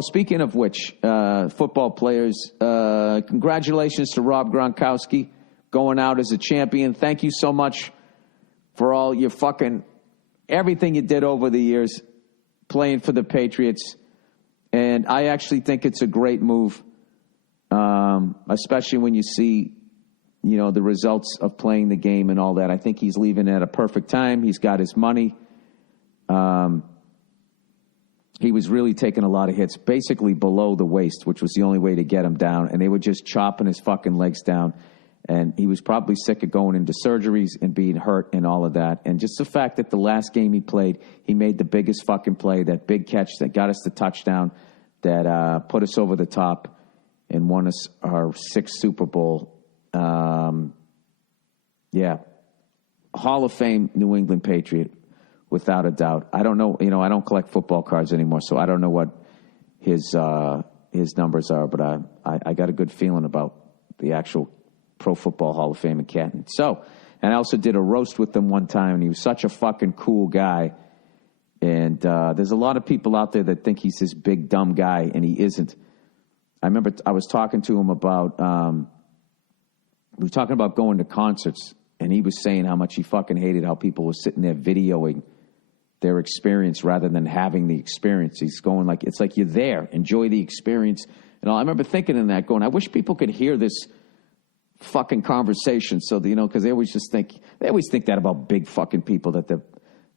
Speaking of which, football players, congratulations to Rob Gronkowski going out as a champion. Thank you so much for all your fucking everything you did over the years playing for the Patriots. And I actually think it's a great move. Especially when you see, the results of playing the game and all that. I think he's leaving at a perfect time. He's got his money. He was really taking a lot of hits, basically below the waist, which was the only way to get him down. And they were just chopping his fucking legs down. And he was probably sick of going into surgeries and being hurt and all of that. And just the fact that the last game he played, he made the biggest fucking play, that big catch that got us the touchdown, that put us over the top and won us our 6th Super Bowl. Hall of Fame New England Patriot, without a doubt. I don't know, I don't collect football cards anymore, so I don't know what his numbers are, but I got a good feeling about the actual Pro Football Hall of Fame in Canton. So, and I also did a roast with him one time, and he was such a fucking cool guy. And there's a lot of people out there that think he's this big, dumb guy, and he isn't. I remember I was talking to him about, we were talking about going to concerts, and he was saying how much he fucking hated how people were sitting there videoing their experience rather than having the experience. He's going like, it's like you're there, enjoy the experience. And I remember thinking in that, going, I wish people could hear this fucking conversation. So, because they always think that about big fucking people, that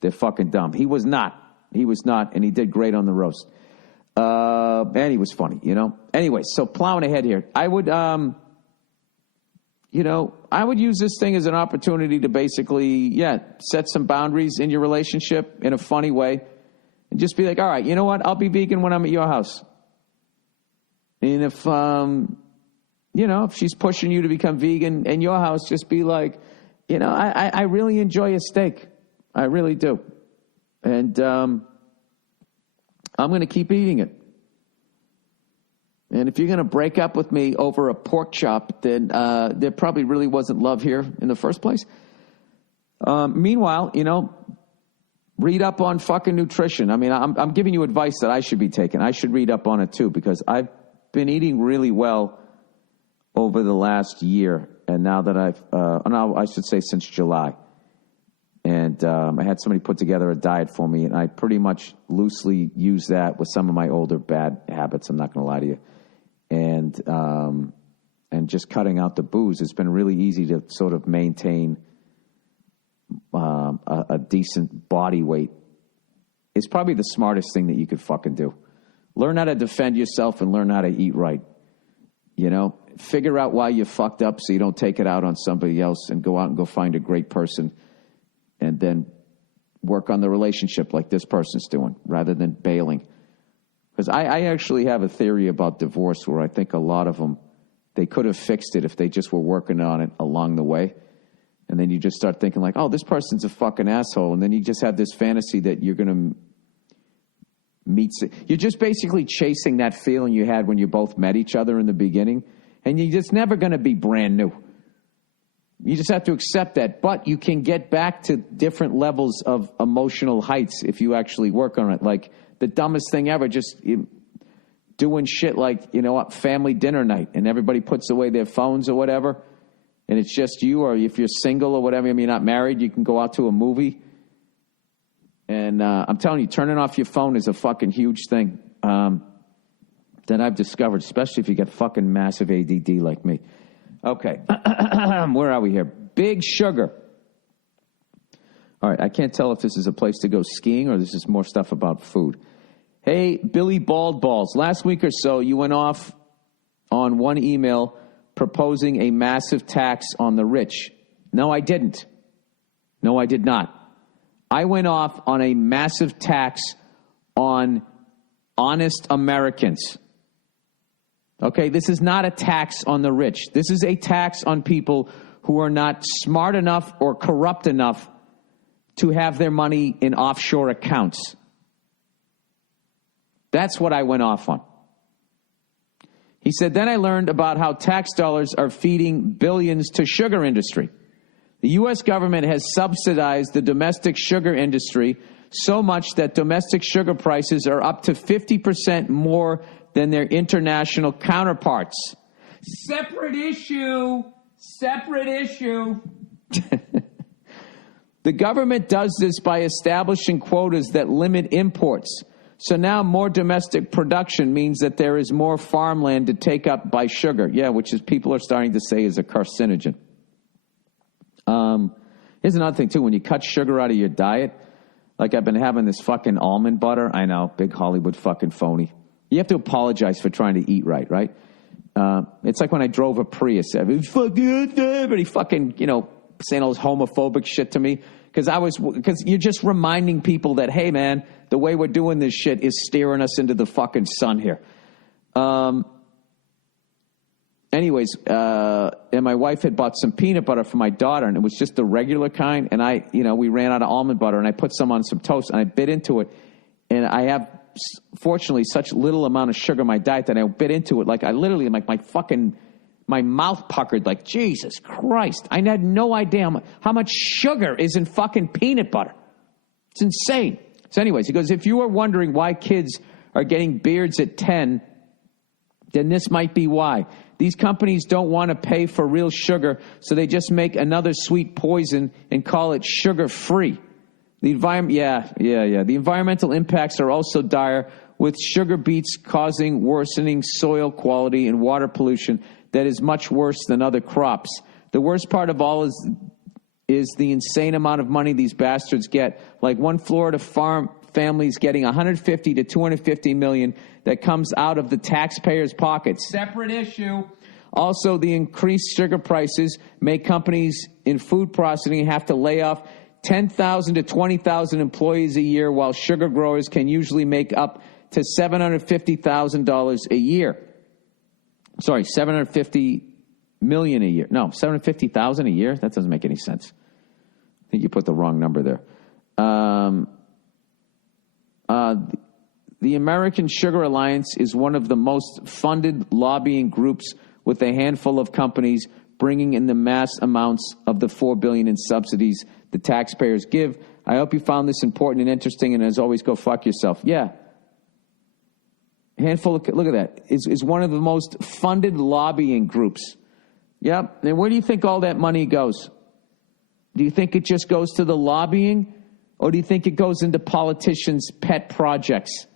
they're fucking dumb. He was not, and he did great on the roast. And he was funny, Anyway, so plowing ahead here, I would use this thing as an opportunity to basically, set some boundaries in your relationship in a funny way, and just be like, all right, you know what? I'll be vegan when I'm at your house. And if if she's pushing you to become vegan in your house, just be like, I really enjoy a steak. I really do. And I'm going to keep eating it. And if you're going to break up with me over a pork chop, then there probably really wasn't love here in the first place. Meanwhile, read up on fucking nutrition. I mean, I'm giving you advice that I should be taking. I should read up on it too, because I've been eating really well over the last year. And now that I should say since July. And I had somebody put together a diet for me, and I pretty much loosely use that with some of my older bad habits. I'm not going to lie to you. And just cutting out the booze, it's been really easy to sort of maintain a decent body weight. It's probably the smartest thing that you could fucking do. Learn how to defend yourself and learn how to eat right. Figure out why you fucked up so you don't take it out on somebody else, and go out and go find a great person. And then work on the relationship like this person's doing, rather than bailing. Because I actually have a theory about divorce where I think a lot of them, they could have fixed it if they just were working on it along the way. And then you just start thinking like, oh, this person's a fucking asshole. And then you just have this fantasy that you're going to meet. You're just basically chasing that feeling you had when you both met each other in the beginning. And you're just never going to be brand new. You just have to accept that. But you can get back to different levels of emotional heights if you actually work on it. Like the dumbest thing ever, just doing shit like, family dinner night, and everybody puts away their phones or whatever, and it's just you, or if you're single or whatever, you're not married, you can go out to a movie. And I'm telling you, turning off your phone is a fucking huge thing that I've discovered, especially if you get fucking massive ADD like me. Okay, where are we here? Big Sugar. All right, I can't tell if this is a place to go skiing or this is more stuff about food. Hey, Billy Bald Balls. Last week or so, you went off on one email proposing a massive tax on the rich. No, I didn't. No, I did not. I went off on a massive tax on honest Americans. Okay, this is not a tax on the rich. This is a tax on people who are not smart enough or corrupt enough to have their money in offshore accounts. That's what I went off on. He said, then I learned about how tax dollars are feeding billions to sugar industry. The U.S. government has subsidized the domestic sugar industry so much that domestic sugar prices are up to 50% more than their international counterparts. Separate issue. Separate issue. The government does this by establishing quotas that limit imports. So now more domestic production means that there is more farmland to take up by sugar. Yeah, which is people are starting to say is a carcinogen. Here's another thing, too. When you cut sugar out of your diet, like I've been having this fucking almond butter. I know, big Hollywood fucking phony. You have to apologize for trying to eat right, right? It's like when I drove a Prius. Everybody fucking, saying all this homophobic shit to me. Because you're just reminding people that, hey, man, the way we're doing this shit is steering us into the fucking sun here. Anyways, and my wife had bought some peanut butter for my daughter, and it was just the regular kind. And we ran out of almond butter, and I put some on some toast, and I bit into it. And I have, fortunately, such little amount of sugar in my diet that I bit into it. Like, I literally, like, my mouth puckered, like, Jesus Christ. I had no idea how much sugar is in fucking peanut butter. It's insane. So anyways, he goes, if you are wondering why kids are getting beards at 10, then this might be why. These companies don't want to pay for real sugar, so they just make another sweet poison and call it sugar-free. The environmental impacts are also dire, with sugar beets causing worsening soil quality and water pollution that is much worse than other crops. The worst part of all is the insane amount of money these bastards get. Like one Florida farm family's getting $150 to $250 million that comes out of the taxpayers' pockets. Separate issue. Also, the increased sugar prices make companies in food processing have to lay off 10,000 to 20,000 employees a year, while sugar growers can usually make up to $750,000 a year. Sorry, $750 million a year. No, $750,000 a year? That doesn't make any sense. I think you put the wrong number there. The American Sugar Alliance is one of the most funded lobbying groups, with a handful of companies bringing in the mass amounts of the $4 billion in subsidies the taxpayers give. I hope you found this important and interesting, and as always, go fuck yourself. Yeah. Look at that. Is one of the most funded lobbying groups. Yep. And where do you think all that money goes? Do you think it just goes to the lobbying, or do you think it goes into politicians' pet projects?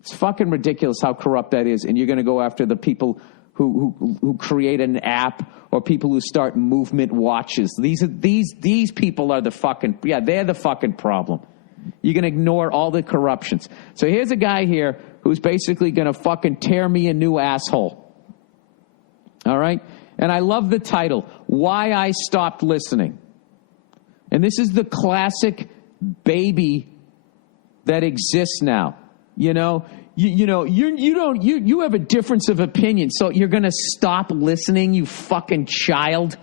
It's fucking ridiculous how corrupt that is, and you're going to go after the people who create an app or people who start movement watches. These people are the fucking, they're the fucking problem. You can ignore all the corruptions. So here's a guy here who's basically going to fucking tear me a new asshole. All right? And I love the title, Why I Stopped Listening. And this is the classic baby that exists now. You have a difference of opinion, so you're going to stop listening, you fucking child?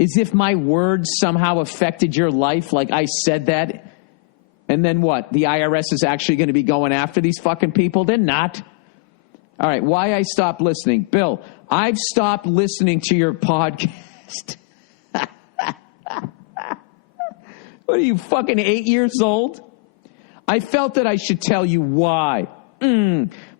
As if my words somehow affected your life, like I said that. And then what? The IRS is actually going to be going after these fucking people? They're not. All right, why I stopped listening. Bill, I've stopped listening to your podcast. What are you, fucking 8 years old? I felt that I should tell you why.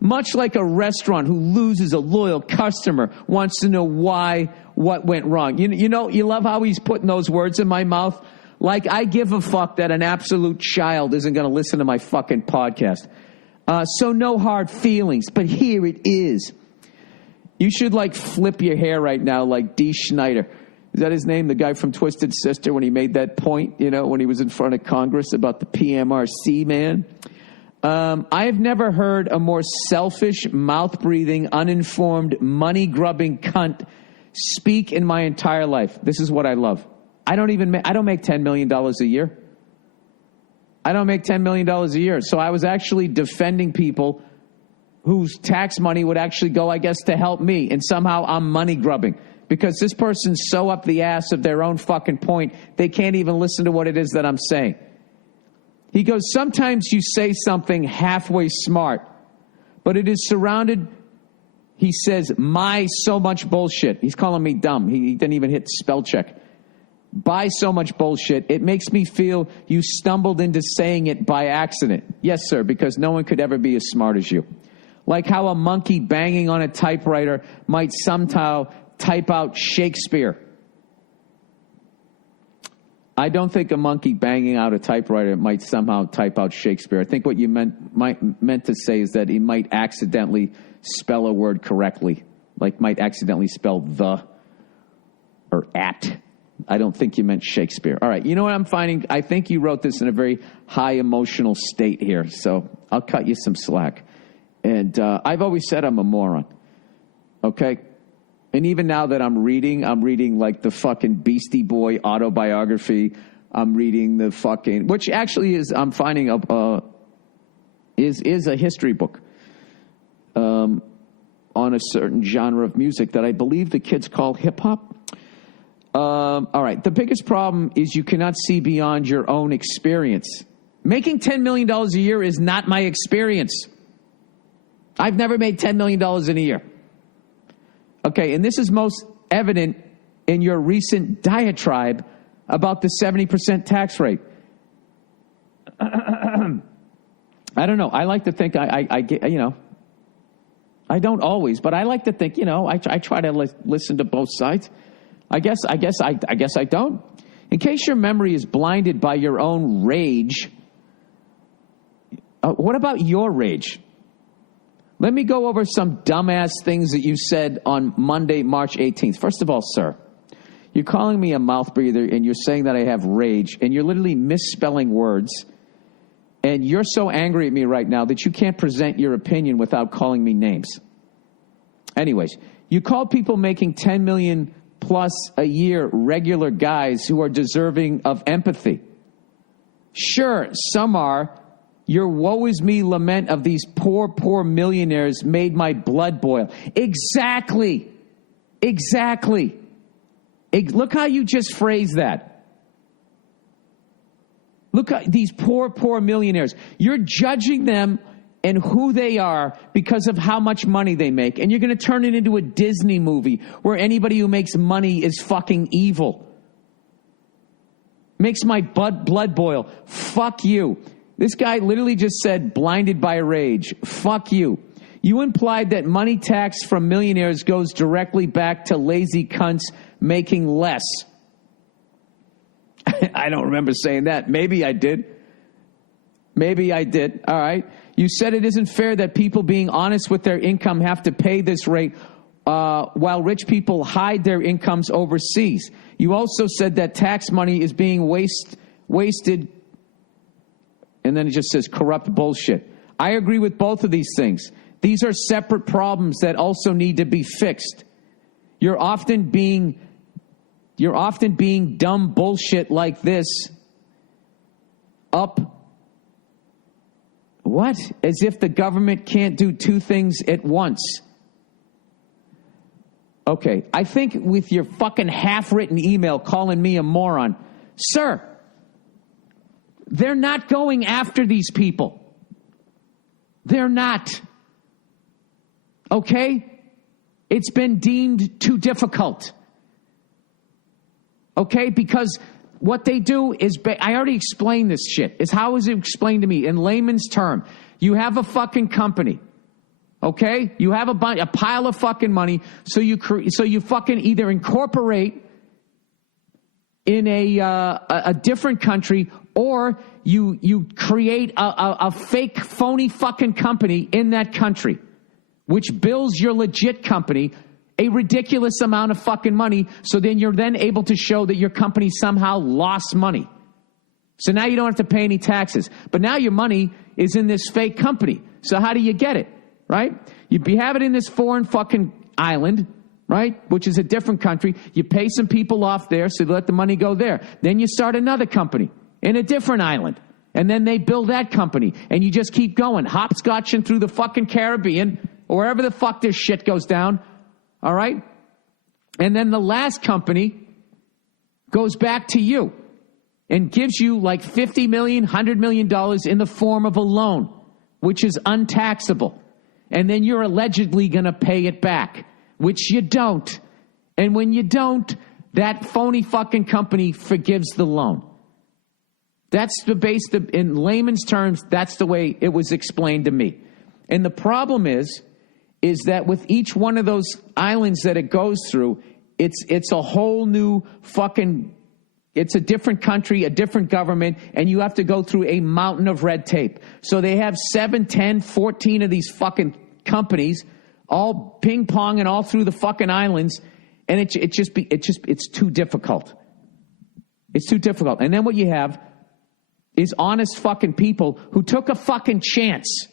Much like a restaurant who loses a loyal customer wants to know what went wrong. You love how he's putting those words in my mouth? Like I give a fuck that an absolute child isn't going to listen to my fucking podcast. So no hard feelings, but here it is. You should flip your hair right now like Dee Schneider. Is that his name? The guy from Twisted Sister, when he made that point, when he was in front of Congress about the PMRC, man. I have never heard a more selfish, mouth-breathing, uninformed, money-grubbing cunt speak in my entire life. This is what I love. I don't make $10 million a year. I don't make $10 million a year. So I was actually defending people whose tax money would actually go, I guess, to help me. And somehow I'm money-grubbing. Because this person's so up the ass of their own fucking point, they can't even listen to what it is that I'm saying. He goes, sometimes you say something halfway smart, but it is surrounded, he says, my so much bullshit. He's calling me dumb. He didn't even hit spell check. By so much bullshit, it makes me feel you stumbled into saying it by accident. Yes, sir, because no one could ever be as smart as you. Like how a monkey banging on a typewriter might somehow type out Shakespeare. I don't think a monkey banging out a typewriter might somehow type out Shakespeare. I think what you meant to say is that he might accidentally spell a word correctly, like might accidentally spell the or at. I don't think you meant Shakespeare. All right, you know what I'm finding? I think you wrote this in a very high emotional state here, so I'll cut you some slack. And I've always said I'm a moron, okay? And even now that I'm reading like the fucking Beastie Boy autobiography. I'm reading the fucking, which actually is, I'm finding is a history book on a certain genre of music that I believe the kids call hip hop. All right. The biggest problem is you cannot see beyond your own experience. Making $10 million a year is not my experience. I've never made $10 million in a year. Okay, and this is most evident in your recent diatribe about the 70% tax rate. I don't know. I like to think I get, you know, I don't always, but I like to think, you know, I try to listen to both sides. I guess I don't. In case your memory is blinded by your own rage, what about your rage? Let me go over some dumbass things that you said on Monday, March 18th. First of all, sir, you're calling me a mouth breather and you're saying that I have rage and you're literally misspelling words. And you're so angry at me right now that you can't present your opinion without calling me names. Anyways, you call people making $10 million plus a year regular guys who are deserving of empathy. Sure, some are. Your woe is me lament of these poor, poor millionaires made my blood boil. Exactly. Look how you just phrased that. Look at these poor, poor millionaires. You're judging them and who they are because of how much money they make. And you're going to turn it into a Disney movie where anybody who makes money is fucking evil. Makes my blood boil. Fuck you. This guy literally just said blinded by rage. Fuck you. You implied that money tax from millionaires goes directly back to lazy cunts making less. I don't remember saying that. Maybe I did. All right. You said it isn't fair that people being honest with their income have to pay this rate while rich people hide their incomes overseas. You also said that tax money is being wasted. And then it just says corrupt bullshit. I agree with both of these things. These are separate problems that also need to be fixed. You're often being dumb bullshit like this up. What? As if the government can't do two things at once. Okay, I think with your fucking half-written email calling me a moron, sir, they're not going after these people. They're not. Okay? It's been deemed too difficult. Okay? Because what they do is, I already explained this shit. How is it explained to me? In layman's term, you have a fucking company. Okay? You have a pile of fucking money, so you fucking either incorporate in a different country, or you create a fake, phony fucking company in that country, which bills your legit company a ridiculous amount of fucking money, so then you're then able to show that your company somehow lost money. So now you don't have to pay any taxes. But now your money is in this fake company. So how do you get it, right? You have it in this foreign fucking island, right, which is a different country. You pay some people off there, so they let the money go there. Then you start another company in a different island. And then they build that company. And you just keep going, hopscotching through the fucking Caribbean, or wherever the fuck this shit goes down. All right? And then the last company goes back to you and gives you like $50 million, $100 million in the form of a loan, which is untaxable. and then you're allegedly going to pay it back, which you don't. And when you don't, that phony fucking company forgives the loan. That's the base, in layman's terms, that's the way it was explained to me. And the problem is that with each one of those islands that it goes through, it's a whole new fucking, it's a different country, a different government, and you have to go through a mountain of red tape. So they have 7, 10, 14 of these fucking companies all ping-ponging all through the fucking islands, and it's too difficult. It's too difficult. And then what you have is honest fucking people who took a fucking chance,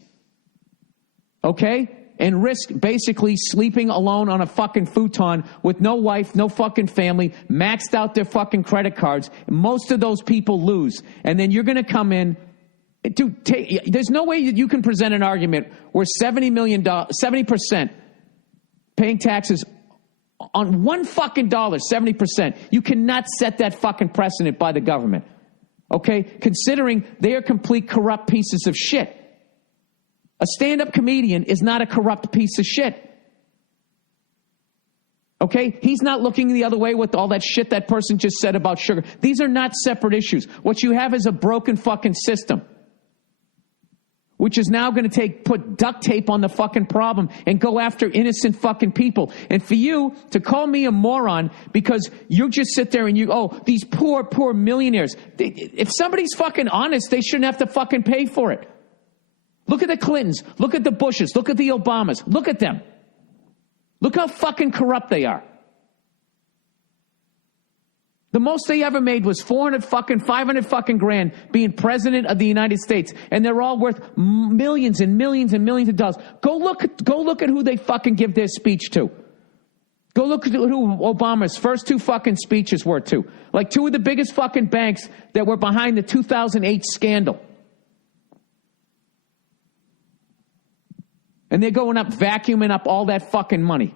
okay, and risk basically sleeping alone on a fucking futon with no wife, no fucking family, maxed out their fucking credit cards. Most of those people lose. And then you're going to come in. Dude, there's no way that you can present an argument where 70% paying taxes on one fucking dollar, 70%. You cannot set that fucking precedent by the government. Okay, considering they are complete corrupt pieces of shit. A stand-up comedian is not a corrupt piece of shit. Okay, he's not looking the other way with all that shit that person just said about sugar. These are not separate issues. What you have is a broken fucking system, which is now going to put duct tape on the fucking problem and go after innocent fucking people. And for you to call me a moron because you just sit there and these poor, poor millionaires. If somebody's fucking honest, they shouldn't have to fucking pay for it. Look at the Clintons. Look at the Bushes. Look at the Obamas. Look at them. Look how fucking corrupt they are. The most they ever made was 500 fucking grand being president of the United States. And they're all worth millions and millions and millions of dollars. Go look at who they fucking give their speech to. Go look at who Obama's first 2 fucking speeches were to. Like 2 of the biggest fucking banks that were behind the 2008 scandal. And they're going up, vacuuming up all that fucking money.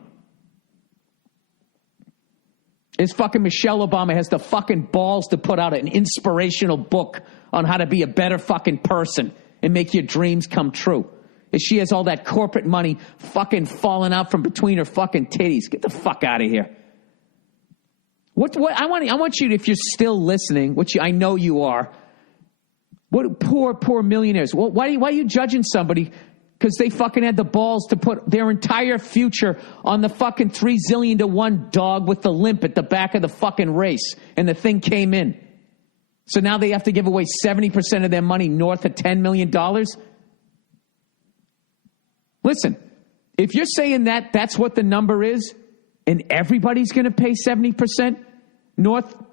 Is fucking Michelle Obama has the fucking balls to put out an inspirational book on how to be a better fucking person and make your dreams come true. If she has all that corporate money fucking falling out from between her fucking titties. Get the fuck out of here. I want you to, if you're still listening, which I know you are, what poor millionaires. Why are you judging somebody because they fucking had the balls to put their entire future on the fucking 3 zillion to 1 dog with the limp at the back of the fucking race, and the thing came in. So now they have to give away 70% of their money north of $10 million? Listen, if you're saying that that's what the number is, and everybody's going to pay 70% north of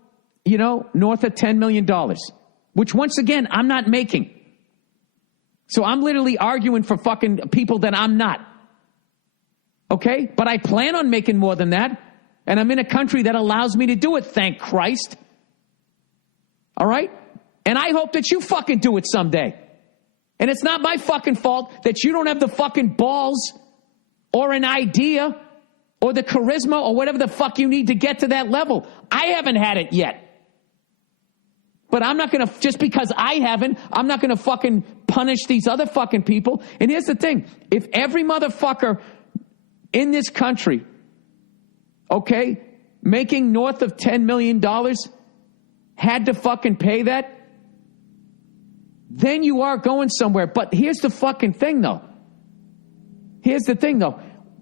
$10 million, which once again, I'm not making. So I'm literally arguing for fucking people that I'm not. Okay? But I plan on making more than that. And I'm in a country that allows me to do it, thank Christ. All right? And I hope that you fucking do it someday. And it's not my fucking fault that you don't have the fucking balls or an idea or the charisma or whatever the fuck you need to get to that level. I haven't had it yet. But I'm not going to, just because I haven't, I'm not going to fucking punish these other fucking people. And here's the thing. If every motherfucker in this country, okay, making north of $10 million had to fucking pay that, then you are going somewhere. But here's the fucking thing, though.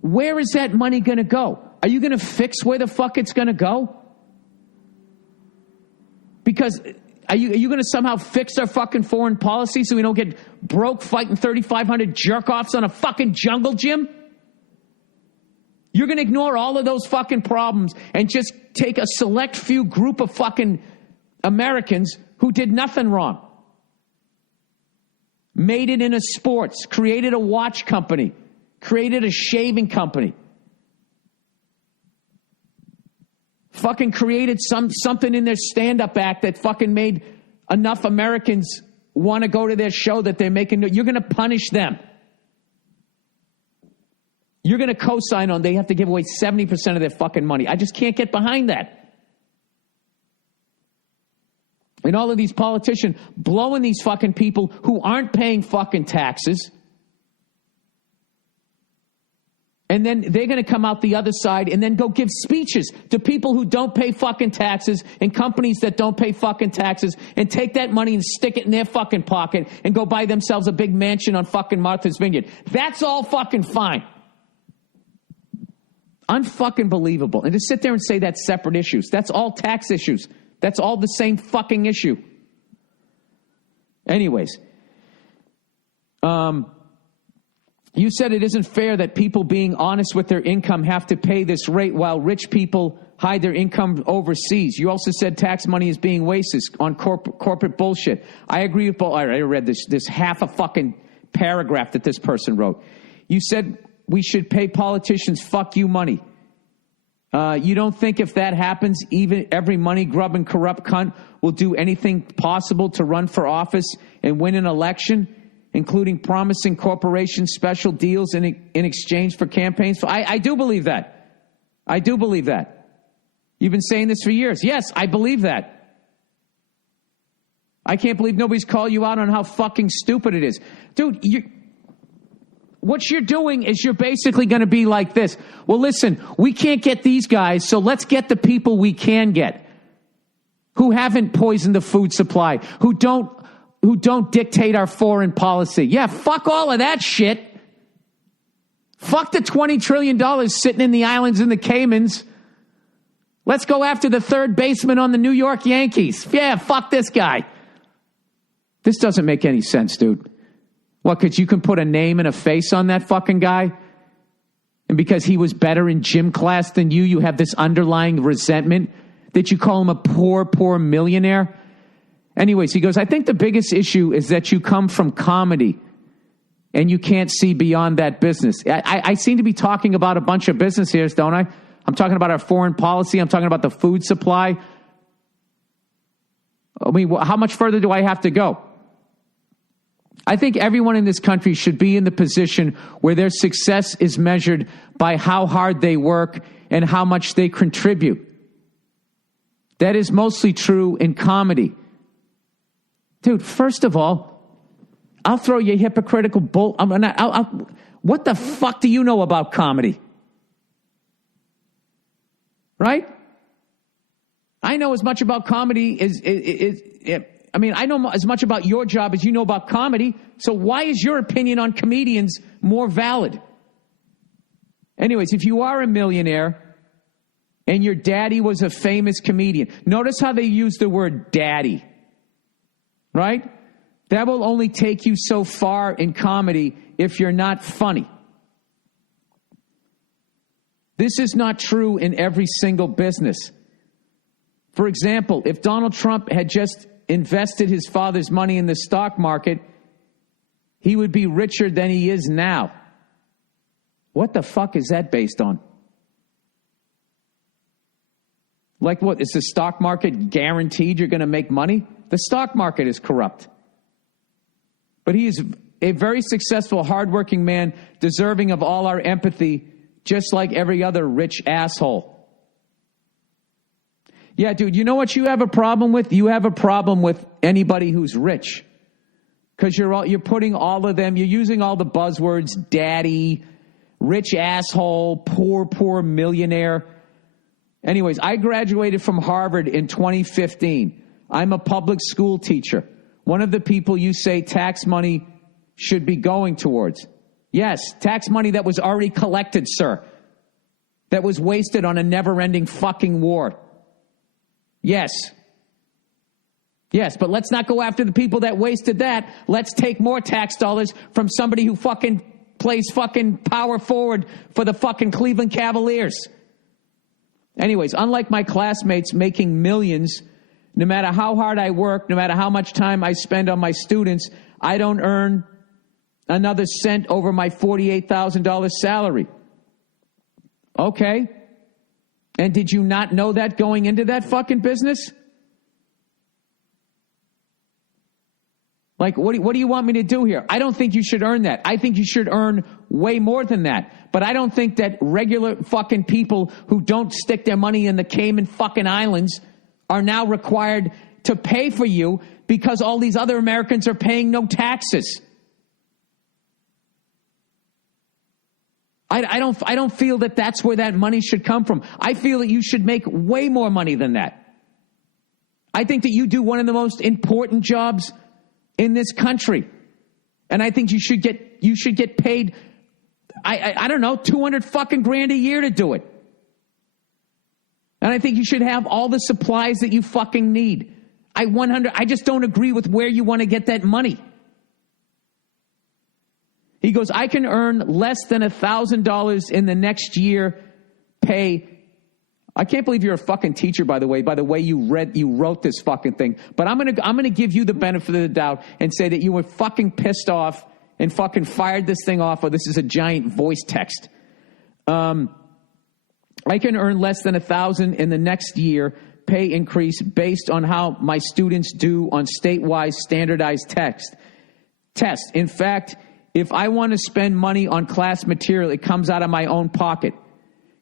Where is that money going to go? Are you going to fix where the fuck it's going to go? Because are you going to somehow fix our fucking foreign policy so we don't get broke fighting 3,500 jerk-offs on a fucking jungle gym? You're going to ignore all of those fucking problems and just take a select few group of fucking Americans who did nothing wrong. Made it into sports, created a watch company, created a shaving company. Fucking created something in their stand-up act that fucking made enough Americans want to go to their show that they're making. You're going to punish them. You're going to co-sign on they have to give away 70% of their fucking money. I just can't get behind that. And all of these politicians blowing these fucking people who aren't paying fucking taxes. And then they're going to come out the other side and then go give speeches to people who don't pay fucking taxes and companies that don't pay fucking taxes and take that money and stick it in their fucking pocket and go buy themselves a big mansion on fucking Martha's Vineyard. That's all fucking fine. Unfucking believable. And to sit there and say that's separate issues. That's all tax issues. That's all the same fucking issue. Anyways. You said it isn't fair that people being honest with their income have to pay this rate while rich people hide their income overseas. You also said tax money is being wasted on corporate bullshit. I agree with both. I read this half a fucking paragraph that this person wrote. You said we should pay politicians fuck you money. You don't think if that happens, even every money grubbing corrupt cunt will do anything possible to run for office and win an election, including promising corporations special deals in exchange for campaigns? I do believe that. I do believe that. You've been saying this for years. Yes, I believe that. I can't believe nobody's called you out on how fucking stupid it is. Dude, what you're doing is you're basically going to be like this. Well, listen, we can't get these guys, so let's get the people we can get who haven't poisoned the food supply, who don't dictate our foreign policy. Yeah, fuck all of that shit. Fuck the $20 trillion sitting in the islands in the Caymans. Let's go after the third baseman on the New York Yankees. Yeah, fuck this guy. This doesn't make any sense, dude. What, because you can put a name and a face on that fucking guy? And because he was better in gym class than you have this underlying resentment that you call him a poor millionaire? Anyways, he goes, I think the biggest issue is that you come from comedy and you can't see beyond that business. I seem to be talking about a bunch of business here, don't I? I'm talking about our foreign policy. I'm talking about the food supply. I mean, how much further do I have to go? I think everyone in this country should be in the position where their success is measured by how hard they work and how much they contribute. That is mostly true in comedy. Dude, first of all, I'll throw you hypocritical bull. What the fuck do you know about comedy? Right? I know as much about comedy as I know as much about your job as you know about comedy. So why is your opinion on comedians more valid? Anyways, if you are a millionaire and your daddy was a famous comedian, notice how they use the word daddy. Right? That will only take you so far in comedy if you're not funny. This is not true in every single business. For example, if Donald Trump had just invested his father's money in the stock market, he would be richer than he is now. What the fuck is that based on? Like what? Is the stock market guaranteed you're going to make money? The stock market is corrupt. But he is a very successful, hardworking man, deserving of all our empathy, just like every other rich asshole. Yeah, dude, you know what you have a problem with? You have a problem with anybody who's rich. Because you're putting all of them, you're using all the buzzwords, daddy, rich asshole, poor millionaire. Anyways, I graduated from Harvard in 2015. I'm a public school teacher. One of the people you say tax money should be going towards. Yes, tax money that was already collected, sir. That was wasted on a never-ending fucking war. Yes. Yes, but let's not go after the people that wasted that. Let's take more tax dollars from somebody who fucking plays fucking power forward for the fucking Cleveland Cavaliers. Anyways, unlike my classmates making millions, no matter how hard I work, no matter how much time I spend on my students, I don't earn another cent over my $48,000 salary. Okay. And did you not know that going into that fucking business? Like, what do you want me to do here? I don't think you should earn that. I think you should earn way more than that. But I don't think that regular fucking people who don't stick their money in the Cayman fucking Islands are now required to pay for you because all these other Americans are paying no taxes. I don't feel that that's where that money should come from. I feel that you should make way more money than that. I think that you do one of the most important jobs in this country. And I think you should get paid, I don't know, 200 fucking grand a year to do it. And I think you should have all the supplies that you fucking need. I just don't agree with where you want to get that money. He goes, I can earn less than $1,000 in the next year pay. I can't believe you're a fucking teacher, by the way you wrote this fucking thing. But I'm gonna give you the benefit of the doubt and say that you were fucking pissed off and fucking fired this thing off, or this is a giant voice text. I can earn less than $1,000 in the next year pay increase based on how my students do on statewide standardized test. In fact, if I want to spend money on class material, it comes out of my own pocket.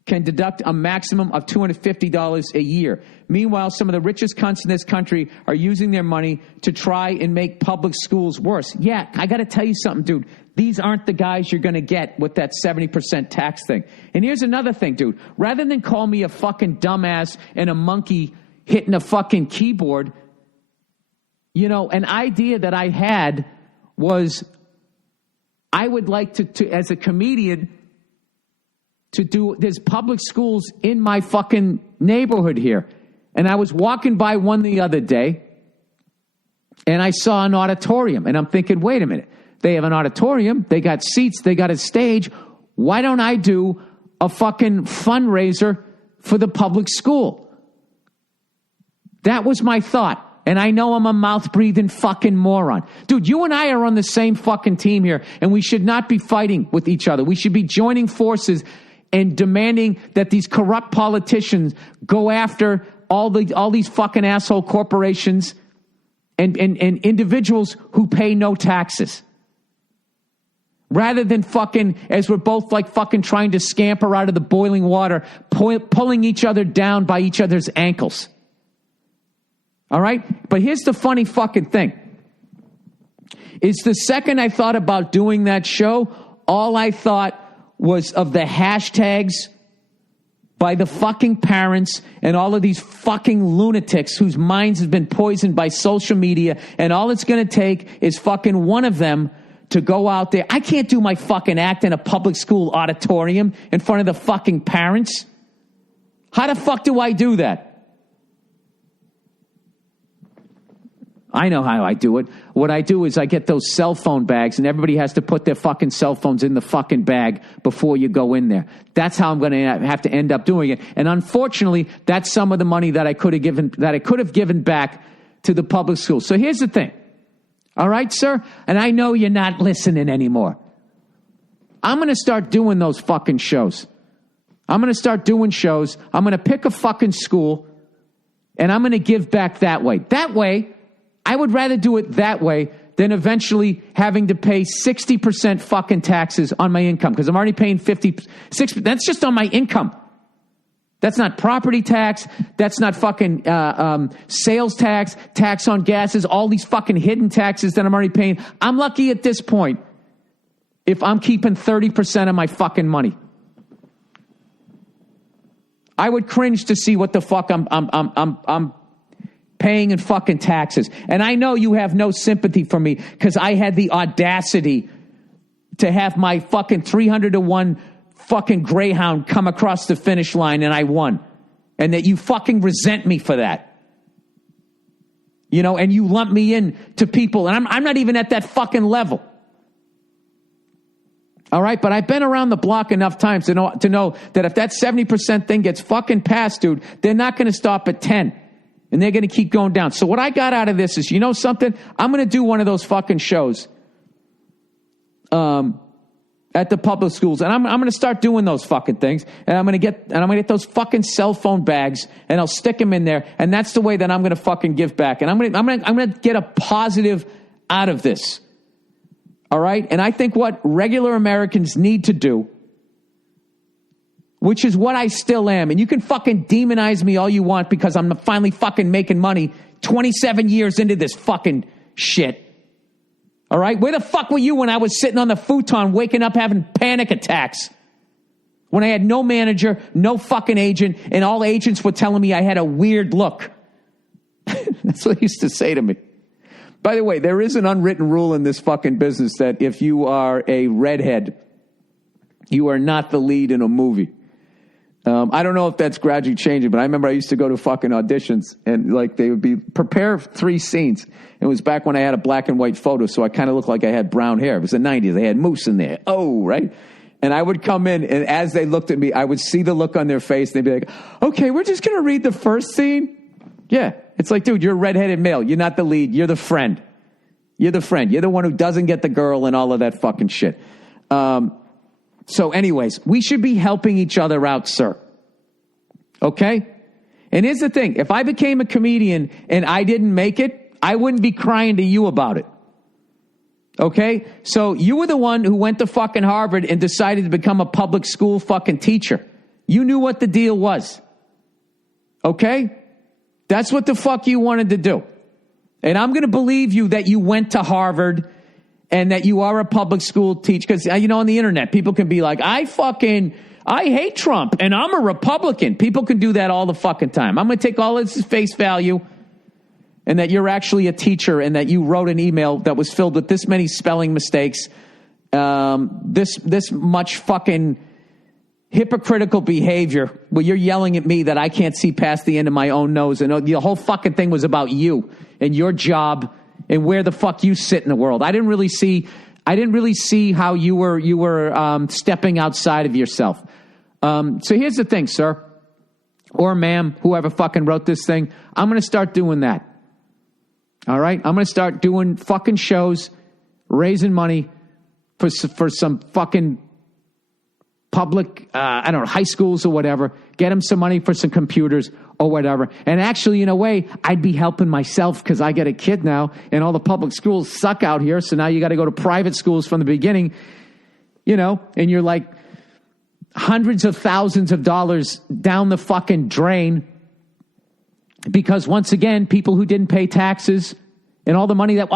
Can deduct a maximum of $250 a year. Meanwhile, some of the richest cunts in this country are using their money to try and make public schools worse. Yeah, I got to tell you something, dude. These aren't the guys you're going to get with that 70% tax thing. And here's another thing, dude. Rather than call me a fucking dumbass and a monkey hitting a fucking keyboard, an idea that I had was I would like to as a comedian, there's public schools in my fucking neighborhood here. And I was walking by one the other day, and I saw an auditorium, and I'm thinking, wait a minute. They have an auditorium, they got seats, they got a stage. Why don't I do a fucking fundraiser for the public school? That was my thought. And I know I'm a mouth-breathing fucking moron. Dude, you and I are on the same fucking team here, and we should not be fighting with each other. We should be joining forces and demanding that these corrupt politicians go after all these fucking asshole corporations and individuals who pay no taxes. Rather than fucking, as we're both like fucking trying to scamper out of the boiling water, pulling each other down by each other's ankles. All right? But here's the funny fucking thing. Is the second I thought about doing that show, all I thought was of the hashtags by the fucking parents and all of these fucking lunatics whose minds have been poisoned by social media, and all it's going to take is fucking one of them to go out there. I can't do my fucking act in a public school auditorium in front of the fucking parents. How the fuck do I do that? I know how I do it. What I do is I get those cell phone bags, and everybody has to put their fucking cell phones in the fucking bag before you go in there. That's how I'm going to have to end up doing it. And unfortunately, that's some of the money that I could have given back to the public schools. So here's the thing. All right, sir? And I know you're not listening anymore. I'm going to start doing those fucking shows. I'm going to start doing shows. I'm going to pick a fucking school, and I'm going to give back that way. That way, I would rather do it that way than eventually having to pay 60% fucking taxes on my income, because I'm already paying 56%. That's just on my income. That's not property tax. That's not fucking sales tax, tax on gases, all these fucking hidden taxes that I'm already paying. I'm lucky at this point if I'm keeping 30% of my fucking money. I would cringe to see what the fuck I'm paying in fucking taxes. And I know you have no sympathy for me because I had the audacity to have my fucking 300-to-1 fucking Greyhound come across the finish line and I won. And that you fucking resent me for that. And you lump me in to people. And I'm not even at that fucking level. All right, but I've been around the block enough times to know that if that 70% thing gets fucking passed, dude, they're not going to stop at 10. And they're going to keep going down. So what I got out of this is, something? I'm going to do one of those fucking shows at the public schools. And I'm going to start doing those fucking things. And I'm going to get those fucking cell phone bags, and I'll stick them in there. And that's the way that I'm going to fucking give back. And I'm going to get a positive out of this. All right? And I think what regular Americans need to do, which is what I still am. And you can fucking demonize me all you want because I'm finally fucking making money 27 years into this fucking shit. All right? Where the fuck were you when I was sitting on the futon waking up having panic attacks? When I had no manager, no fucking agent, and all agents were telling me I had a weird look. That's what he used to say to me. By the way, there is an unwritten rule in this fucking business that if you are a redhead, you are not the lead in a movie. I don't know if that's gradually changing, but I remember I used to go to fucking auditions and like they would be prepare 3 scenes. It was back when I had a black and white photo, so I kind of looked like I had brown hair. It was the 90s. They had moose in there. Oh, right? And I would come in, and as they looked at me, I would see the look on their face. They'd be like, okay, we're just going to read the first scene. Yeah. It's like, dude, you're a redheaded male. You're not the lead. You're the friend. You're the friend. You're the one who doesn't get the girl and all of that fucking shit. So anyways, we should be helping each other out, sir. Okay? And here's the thing. If I became a comedian and I didn't make it, I wouldn't be crying to you about it. Okay? So you were the one who went to fucking Harvard and decided to become a public school fucking teacher. You knew what the deal was. Okay? That's what the fuck you wanted to do. And I'm going to believe you that you went to Harvard and that you are a public school teacher. Because, you know, on the internet, people can be like, I hate Trump and I'm a Republican. People can do that all the fucking time. I'm going to take all this face value and that you're actually a teacher and that you wrote an email that was filled with this many spelling mistakes, this much fucking hypocritical behavior where you're yelling at me that I can't see past the end of my own nose. And the whole fucking thing was about you and your job and where the fuck you sit in the world. I didn't really see how you were stepping outside of yourself. So here's the thing, sir, or ma'am, whoever fucking wrote this thing. I'm going to start doing that. All right? I'm going to start doing fucking shows, raising money for some fucking public, I don't know, high schools or whatever. Get them some money for some computers or whatever. And actually, in a way, I'd be helping myself because I get a kid now and all the public schools suck out here. So now you got to go to private schools from the beginning, you know, and you're like hundreds of thousands of dollars down the fucking drain because once again, people who didn't pay taxes and all the money that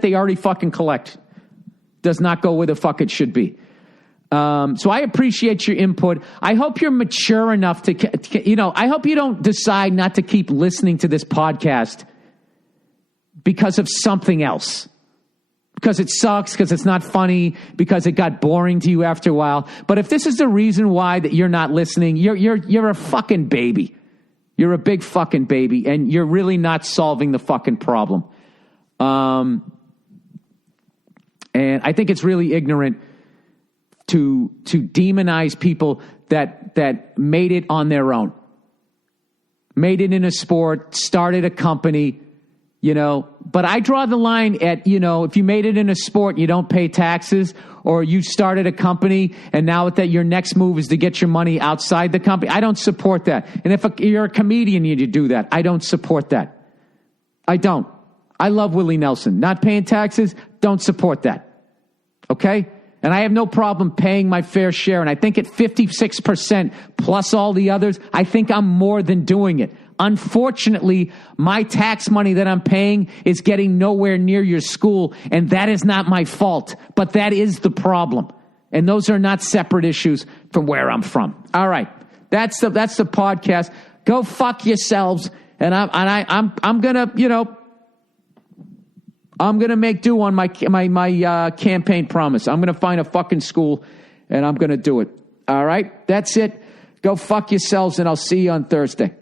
they already fucking collect does not go where the fuck it should be. So I appreciate your input. I hope you're mature enough I hope you don't decide not to keep listening to this podcast because of something else. Because it sucks, because it's not funny, because it got boring to you after a while. But if this is the reason why that you're not listening, you're a fucking baby. You're a big fucking baby, and you're really not solving the fucking problem. And I think it's really ignorant to demonize people that made it on their own, made it in a sport, started a company, you know. But I draw the line at, you know, if you made it in a sport, you don't pay taxes, or you started a company and now that your next move is to get your money outside the company. I don't support that. And if you're a comedian, you do that. I don't support that. I don't. I love Willie Nelson. Not paying taxes, don't support that. Okay? And I have no problem paying my fair share. And I think at 56% plus all the others, I think I'm more than doing it. Unfortunately, my tax money that I'm paying is getting nowhere near your school. And that is not my fault. But that is the problem. And those are not separate issues from where I'm from. All right. That's the podcast. Go fuck yourselves. And I'm gonna, you know, I'm going to make do on my campaign promise. I'm going to find a fucking school, and I'm going to do it. All right? That's it. Go fuck yourselves, and I'll see you on Thursday.